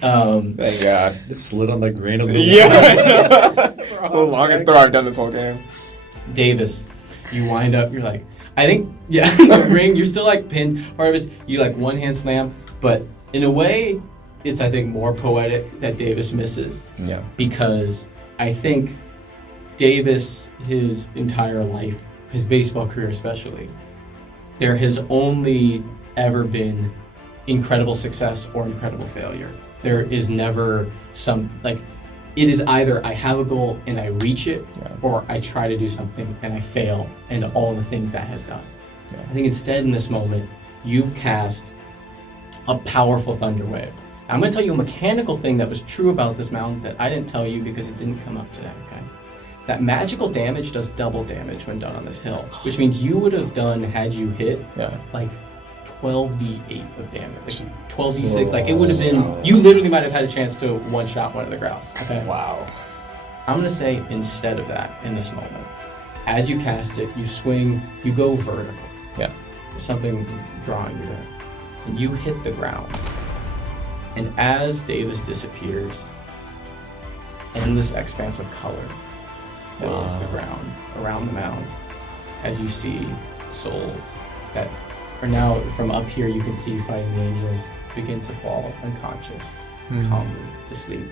Thank God. Just slid on the grain of the Yeah. The longest throw I've done this whole game. Davis, you wind up. You're like, I think, yeah. The ring. You're still like pinned. Part of it's you like one hand slam, but in a way, it's I think more poetic that Davis misses. Yeah. Because I think Davis, his entire life his baseball career especially, there has only ever been incredible success or incredible failure. There is never it is either I have a goal and I reach it, or I try to do something and I fail, and all the things that has done. Yeah. I think instead in this moment, you cast a powerful thunder wave. I'm going to tell you a mechanical thing that was true about this mount that I didn't tell you because it didn't come up today, okay? It's that magical damage does double damage when done on this hill, which means you would have done, had you hit, like 12d8 of damage. Like 12d6, like it would have been, you literally might have had a chance to one-shot one of the grouse, okay? Wow. I'm going to say instead of that, in this moment, as you cast it, you swing, you go vertical. Yeah. There's something drawing you there. And you hit the ground. And as Davis disappears, endless expanse of color fills the ground around the mound as you see souls that are now, from up here you can see fighting angels begin to fall unconscious, calmly to sleep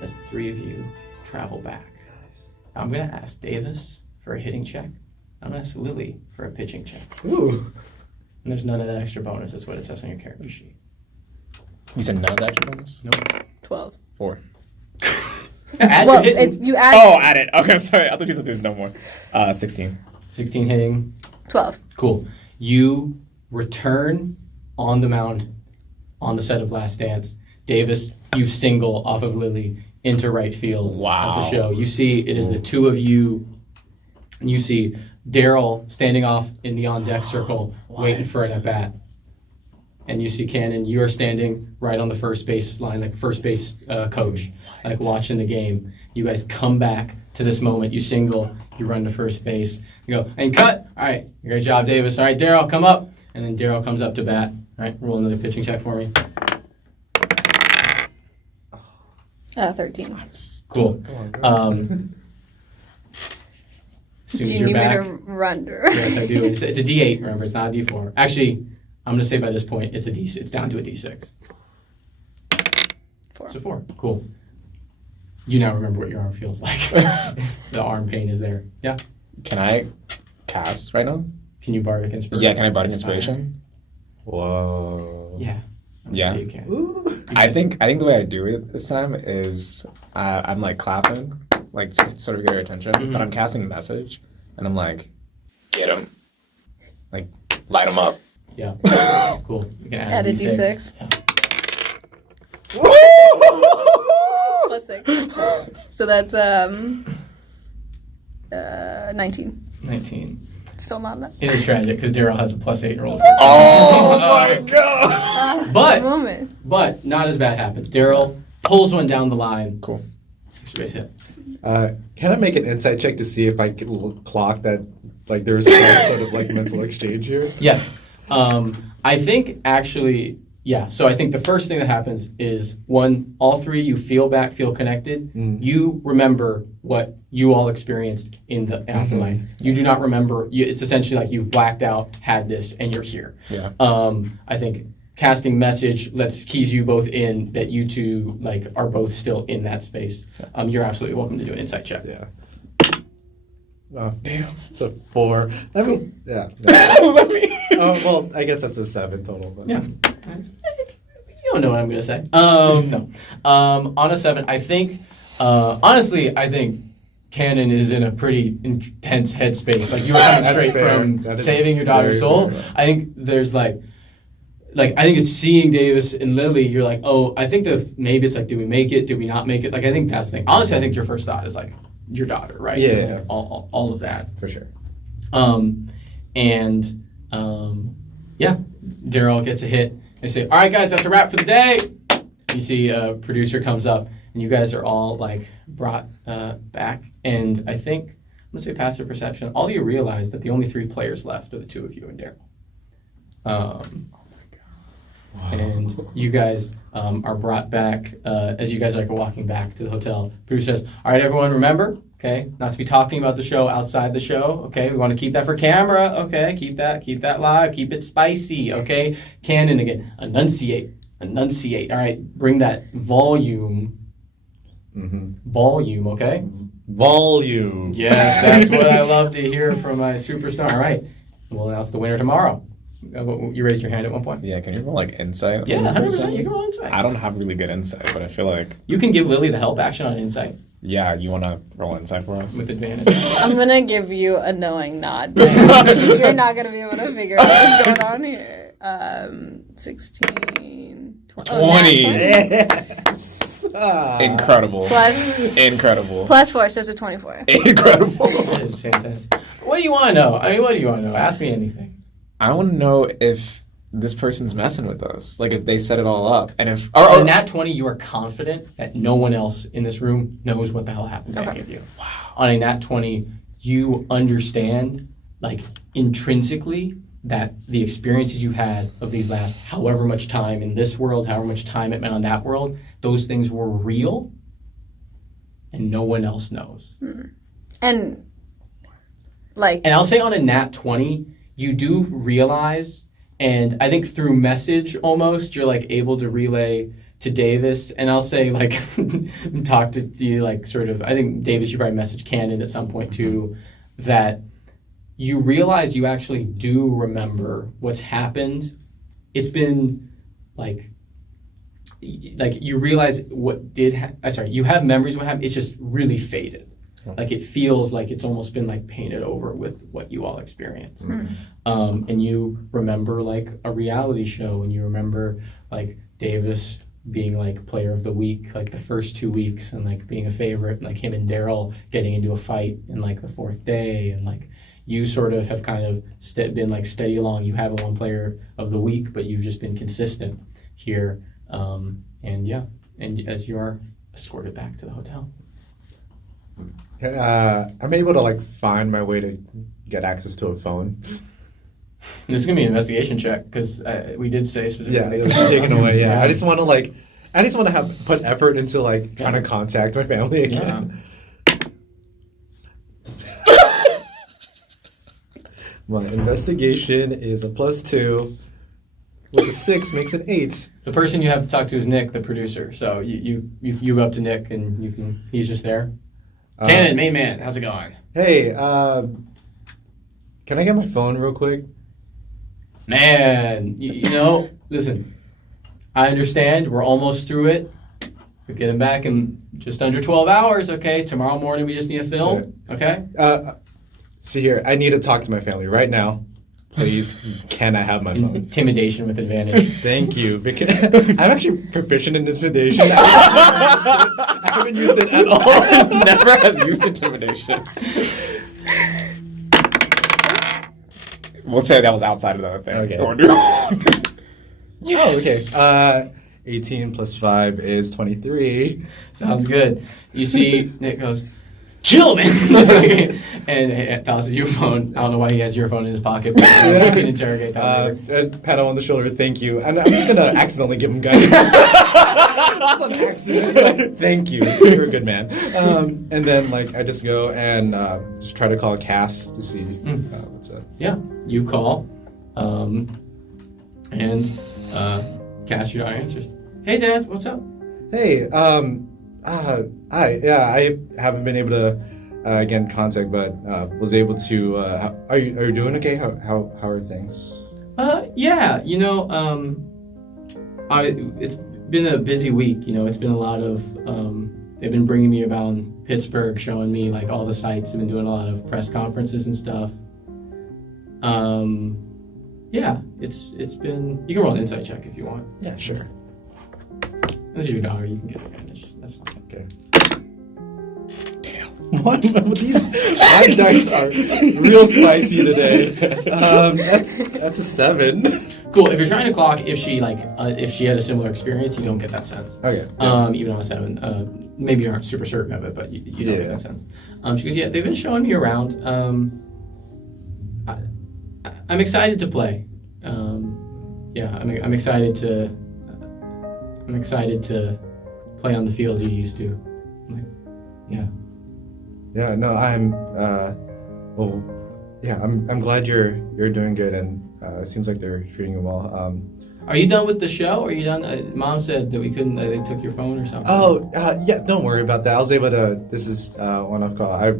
as the three of you travel back. I'm going to ask Davis for a hitting check. I'm going to ask Lily for a pitching check. Ooh. And there's none of that extra bonus. That's what it says on your character sheet. You said none of that extra bonus? Nope. 12. 4. Well, it's you add. Oh, add it. Okay, I'm sorry. I thought you said there's no more. 16. 16 hitting. 12. Cool. You return on the mound on the set of Last Dance. Davis, you single off of Lily into right field Wow. of the show. You see it is the two of you, and you see Daryl standing off in the on-deck circle waiting for an at-bat. And you see Cannon, you are standing right on the first base line, like first base coach, like watching the game. You guys come back to this moment. You single, you run to first base. You go, and cut. All right, great job, Davis. All right, Daryl, come up. And then Daryl comes up to bat. All right, roll another pitching check for me. 13. Cool. As soon as Do you you're need back, me to run? yes, I do. It's a D8. Remember, it's not a D4. Actually, I'm gonna say by this point it's a D. It's down to a D6. 4. It's a 4. Cool. You now remember what your arm feels like. The arm pain is there. Yeah. Can I cast right now? Can you bardic inspiration? Yeah, can I bardic inspiration? Whoa. Yeah. Yeah. You can. Ooh. I think the way I do it this time is I'm like clapping, like to sort of get her attention, but I'm casting a message, and I'm like, get him, like light him up. Yeah. Cool. You can Add a D6. Yeah. Plus 6. So that's 19. 19. Still not enough. It is tragic because Daryl has a +8 roll. Oh my god! But Moment. But not as bad happens. Daryl pulls one down the line. Cool. Extra base hit. Can I make an insight check to see if I can clock that, like, there's some sort of, like, mental exchange here? Yes. I think actually, yeah. So I think the first thing that happens is one, all three you feel connected. You remember what you all experienced in the afterlife. You do not remember. It's essentially like you've blacked out, had this, and you're here. Yeah. I think casting message keys you both in that you two like are both still in that space. You're absolutely welcome to do an insight check. Yeah. Oh, damn. It's a 4. I mean, yeah. Oh, well, I guess that's a 7 total. But. Yeah. You don't know what I'm going to say. No. On a 7, I think, honestly, I think Cannon is in a pretty intense headspace. Like, you were coming That's straight fair. from That is saving your daughter's very soul. fair. I think there's I think it's seeing Davis and Lily, you're like, oh, I think maybe it's like, do we make it? Do we not make it? Like, I think that's the thing. Honestly, I think your first thought is like, your daughter, right? Yeah. All of that. For sure. Yeah, Daryl gets a hit. They say, all right, guys, that's a wrap for the day. You see a producer comes up, and you guys are all, like, brought back. And I think, I'm going to say passive perception, all you realize that the only 3 players left are the 2 of you and Daryl. And you guys are brought back as you guys are like walking back to the hotel. Producer says, all right, everyone, remember, okay, not to be talking about the show outside the show, okay? We want to keep that for camera, okay? Keep that live, keep it spicy, okay? Cannon again, enunciate, all right? Bring that volume Volume, okay? Volume. Yes, that's what I love to hear from my superstar. All right, we'll announce the winner tomorrow. You raised your hand at one point. Yeah, can you roll like insight? Yeah, on this 100%. person? You can roll insight. I don't have really good insight, but I feel like You can give Lily the help action on insight yeah. You want to roll insight for us? with advantage. I'm gonna give you a knowing nod. But you're not gonna be able to figure out what's going on here. 16, 20. 20. Yes. Incredible. Incredible. Plus 4, so it's a 24. Incredible. That is fantastic. What do you want to know? I mean, what do you want to know? Ask me anything. I want to know if this person's messing with us. Like if they set it all up, and if On Nat 20, you are confident that no one else in this room knows what the hell happened to any of you. Wow. On a Nat 20, you understand, like intrinsically, that the experiences you've had of these last however much time in this world, however much time it meant on that world, those things were real, and no one else knows. And like, And I'll say on a Nat 20, you do realize, and I think through message almost, you're like able to relay to Davis, and I'll say like, talk to you like sort of, I think Davis, you probably message Cannon at some point too, that you realize you actually do remember what's happened. It's been like you realize what did you have memories of what happened, it's just really faded. Like it feels like it's almost been like painted over with what you all experienced. And you remember like a reality show, and you remember like Davis being like player of the week like the first 2 weeks, and like being a favorite, like him and Daryl getting into a fight in like the 4th day, and like you sort of have kind of been like steady along. You haven't won player of the week, but you've just been consistent here. And as you are escorted back to the hotel. I'm able to like find my way to get access to a phone. This is gonna be an investigation check because we did say Yeah, specifically. it was taken away. Yeah, I just want to have put effort into like trying to contact my family again. My investigation is a +2. With a 6 makes an 8. The person you have to talk to is Nick, the producer. So you go up to Nick and he's just there. Cannon, main man, how's it going? Hey, can I get my phone real quick? Man, listen, I understand. We're almost through it. We're getting back in just under 12 hours, okay? Tomorrow morning we just need a film, okay? See here, I need to talk to my family right now. Please, can I have my phone? Intimidation with advantage. Thank you. Because I'm actually proficient in intimidation. I haven't used it at all. Never has used intimidation. We'll say that was outside of the other thing. Okay. Yes. Oh, okay. 18 plus 5 is 23. Sounds good. You see Nick goes, chill, man. and tosses you a phone. I don't know why he has your phone in his pocket, but you can interrogate that later. Pat him on the shoulder, thank you. And I'm just going to accidentally give him guidance. Just on accident. Like, thank you. You're a good man. And then, I just go and just try to call Cass to see what's up. Yeah, you call, and Cass, your daughter answers. Hey, Dad, what's up? Hey, hi. Yeah, I haven't been able to get in contact, but was able to. Are you doing okay? How are things? Yeah. It's been a busy week. It's been a lot of. They've been bringing me around Pittsburgh, showing me all the sites. I've been doing a lot of press conferences and stuff. Yeah, it's been. You can roll an insight check if you want. Yeah, sure. This is your daughter. You can get advantage. That's fine. Okay. What? These my dice are real spicy today. That's a 7. Cool. If you're trying to clock if she if she had a similar experience, you don't get that sense. Okay. Even on a 7, maybe you aren't super certain of it, but you don't get that sense. She goes, yeah, they've been showing me around. I'm excited to play. Yeah, I'm excited to. I'm excited to play on the field you used to. Yeah. Yeah. No, I'm. Well, yeah. I'm glad you're doing good, and it seems like they're treating you well. Are you done with the show? Are you done? Mom said that we couldn't. They took your phone or something. Oh, yeah, don't worry about that. I was able to, this is one-off call. I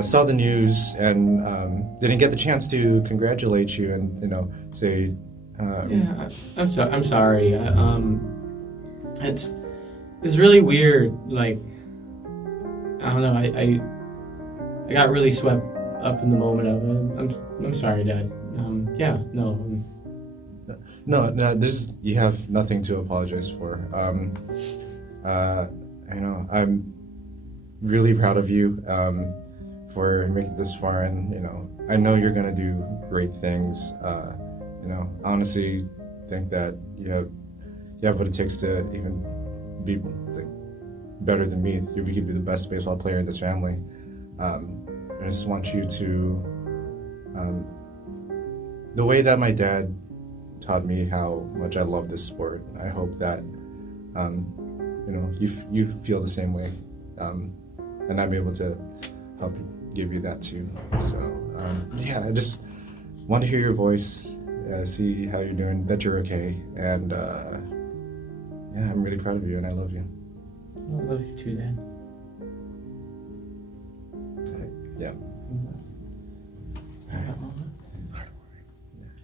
saw the news and didn't get the chance to congratulate you and, say... Yeah, I'm sorry. It's really weird. Like, I don't know. I got really swept up in the moment of it. I'm sorry, Dad. Yeah, no. No, you have nothing to apologize for. I'm really proud of you for making this far, and I know you're gonna do great things. I honestly think that you have what it takes to even be better than me. You could be the best baseball player in this family. I just want you to, the way that my dad taught me how much I love this sport, I hope that you feel the same way, and I'm able to help give you that too. So I just want to hear your voice, see how you're doing, that you're okay, and I'm really proud of you, and I love you. I love you too, Dad. Yeah. I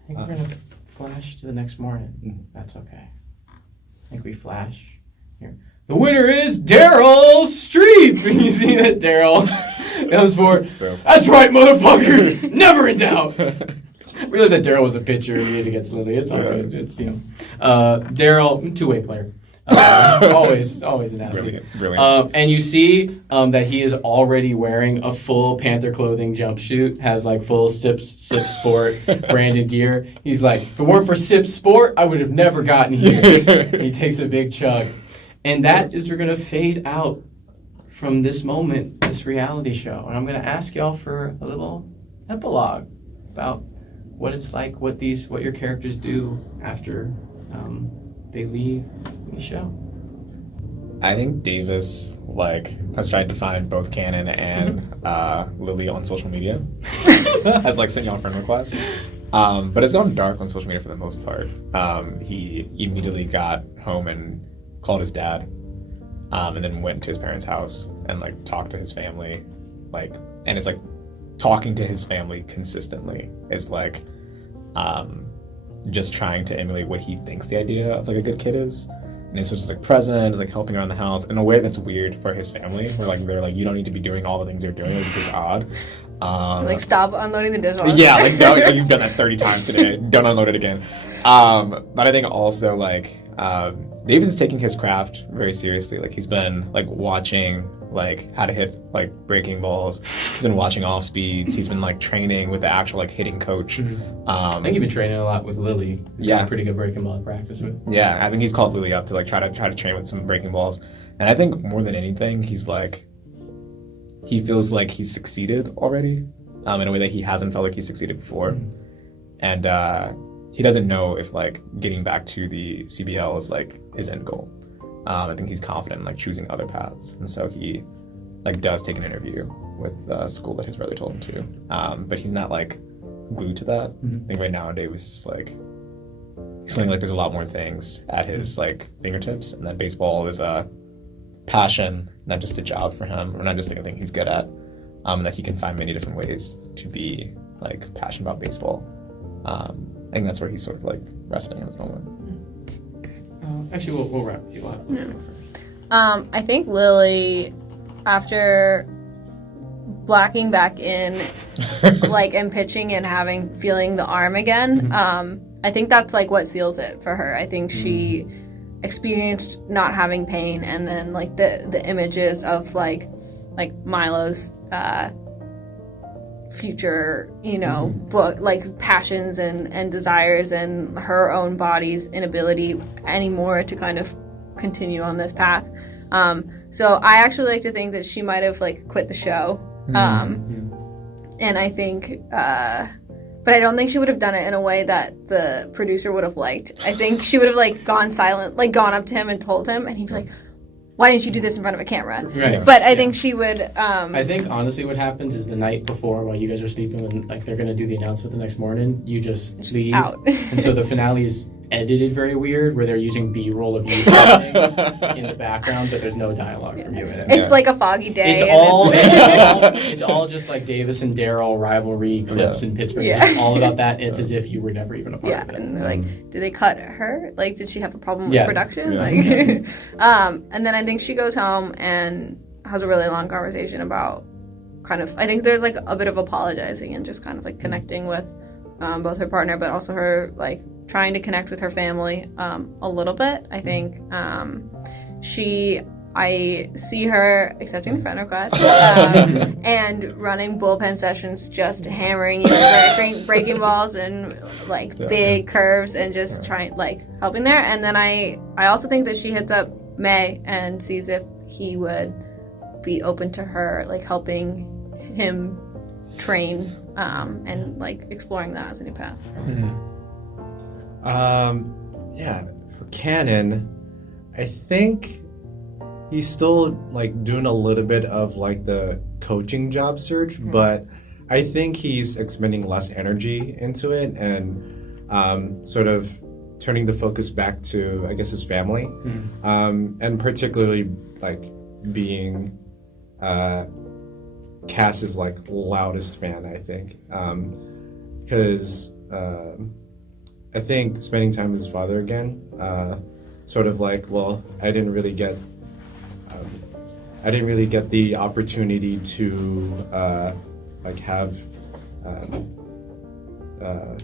think we're gonna flash to the next morning. Mhm. That's okay. I think we flash here. The winner is Daryl Streep. And you see that Daryl comes for. That's right, motherfuckers. Never in doubt. I realized that Daryl was a pitcher and he had against Lily. It's all good. It's Daryl, two-way player. Always an athlete. Brilliant. And you see that he is already wearing a full Panther clothing jumpsuit, has like full Sip Sport branded gear. He's like, if it weren't for Sip Sport, I would have never gotten here. He takes a big chug. And that is, we're going to fade out from this moment, this reality show. And I'm going to ask y'all for a little epilogue about what it's like, what your characters do after they leave the show. I think Davis has tried to find both Cannon and Lily on social media. Has sent y'all friend requests. But it's gone dark on social media for the most part. He immediately got home and called his dad, and then went to his parents' house and talked to his family, and it's talking to his family consistently is just trying to emulate what he thinks the idea of a good kid is. And he's just present, is helping around the house in a way that's weird for his family, where they're you don't need to be doing all the things you're doing. This is odd. Stop unloading the dishwasher. Yeah, no, you've done that 30 times today. Don't unload it again. But I think also Davis is taking his craft very seriously. He's been watching how to hit breaking balls. He's been watching off speeds. He's been training with the actual hitting coach. Mm-hmm. I think you've been training a lot with Lily. He's got a pretty good breaking ball practice with. Yeah, I think he's called Lily up to try to train with some breaking balls. And I think more than anything, he's he feels like he's succeeded already, in a way that he hasn't felt like he's succeeded before. Mm-hmm. And he doesn't know if getting back to the CBL is his end goal. I think he's confident in choosing other paths, and so he does take an interview with the school that his brother told him to. But he's not glued to that. Mm-hmm. I think right now Davis is just he's feeling there's a lot more things at his fingertips, and that baseball is a passion, not just a job for him, or not just a thing he's good at. And that he can find many different ways to be passionate about baseball. I think that's where he's sort of resting in this moment. Actually, we'll wrap with you up. Yeah. I think Lily, after blacking back in, and pitching and feeling the arm again, mm-hmm. I think that's what seals it for her. I think she experienced not having pain, and then the images of Milo's future, book, passions and desires, and her own body's inability anymore to kind of continue on this path. So I actually like to think that she might have quit the show. And I think, but I don't think she would have done it in a way that the producer would have liked. I think she would have gone silent, gone up to him and told him, and he'd be why didn't you do this in front of a camera? Right. But I think she would. I think honestly, what happens is the night before, while you guys are sleeping, when like they're gonna do the announcement the next morning, you just leave, out. and so the finale is edited very weird, where they're using B-roll of you sleeping in the background, but there's no dialogue from you in it. It's like a foggy day. It's all just like Davis and Daryl rivalry clips in Pittsburgh. Yeah. It's just all about that. It's as if you were never even a part of it. And they're like, did they cut her? Like, did she have a problem with Yeah. production? Yeah. Like, and then I think she goes home and has a really long conversation about kind of, I think there's like a bit of apologizing and just kind of like connecting with both her partner, but also her like trying to connect with her family a little bit. I think I see her accepting the friend request and running bullpen sessions, just hammering you, breaking balls and like big curves and just trying like helping there. And then I also think that she hits up May and sees if he would be open to her like helping him train and like exploring that as a new path. Yeah, for Canon, I think he's still like doing a little bit of like the coaching job search, but I think he's expending less energy into it and sort of turning the focus back to, I guess, his family, and particularly like being Cass's like loudest fan, I think, because I think spending time with his father again, sort of like, well, I didn't really get the opportunity to like have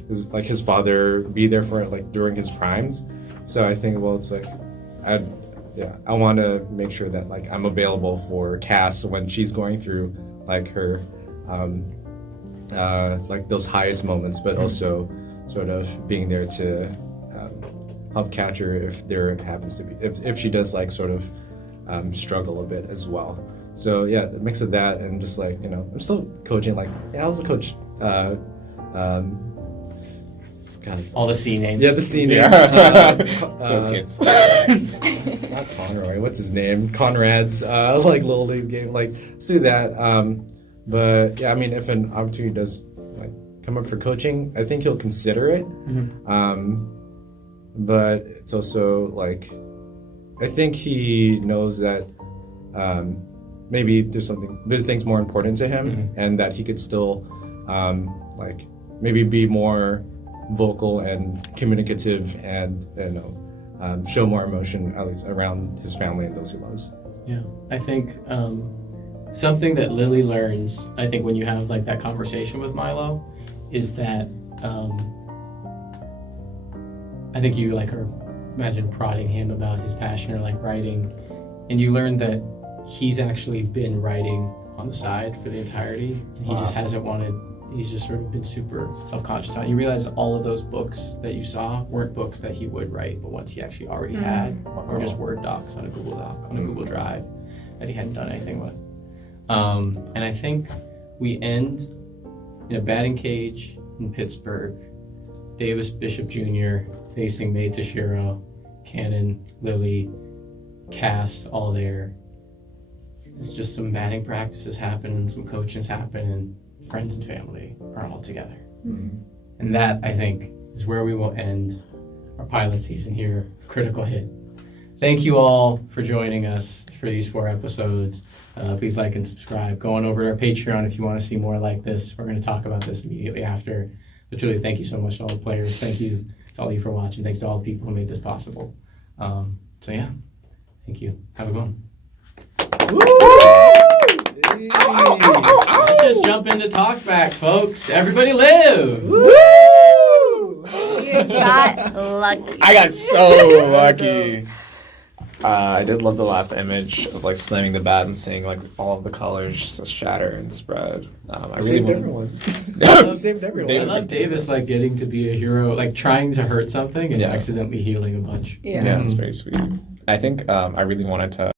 his father be there for like during his primes. So I think, well, it's like I want to make sure that like I'm available for Cass when she's going through like her like those highest moments, but also sort of being there to help catch her if there happens to be if she does like sort of struggle a bit as well. So yeah, a mix of that and just like, you know, I'm still coaching. Like, yeah, I was a coach. God. All the C names. Yeah, the C names. Those kids. Not Conroy. What's his name? Conrad's like little league game. Like, let's do that. But yeah, I mean, if an opportunity does like come up for coaching, I think he'll consider it. But it's also like, I think he knows that maybe there's things more important to him, and that he could still like maybe be more vocal and communicative and, you know, show more emotion, at least around his family and those he loves. Yeah, I think something that Lily learns, I think, when you have like that conversation with Milo, is that I think you like are imagine prodding him about his passion or like writing, and you learn that he's actually been writing on the side for the entirety, and he just hasn't wanted. He's just sort of been super self-conscious on it. You realize all of those books that you saw weren't books that he would write, but ones he actually already had, or just Word docs on a Google Doc, on a Google Drive that he hadn't done anything with. And I think we end in a batting cage in Pittsburgh. Davis Bishop Jr. facing May Tashiro, Cannon, Lily, Cass, all there. It's just some batting practices happen, and some coachings happen, and friends and family are all together. And that, I think, is where we will end our pilot season here, Critical Hit. Thank you all for joining us for these 4 episodes. Please like and subscribe. Go on over to our Patreon if you want to see more like this. We're going to talk about this immediately after. But truly, thank you so much to all the players. Thank you to all of you for watching. Thanks to all the people who made this possible. So yeah, thank you. Have a good one. Let's just jump into talkback, folks. Everybody live! You got lucky. I got so lucky. I did love the last image of like slamming the bat and seeing like all of the colors just shatter and spread. I Saved really everyone. Saved everyone. I love Davis like getting to be a hero, like trying to hurt something and accidentally healing a bunch. Yeah. Yeah, that's very sweet. I think I really wanted to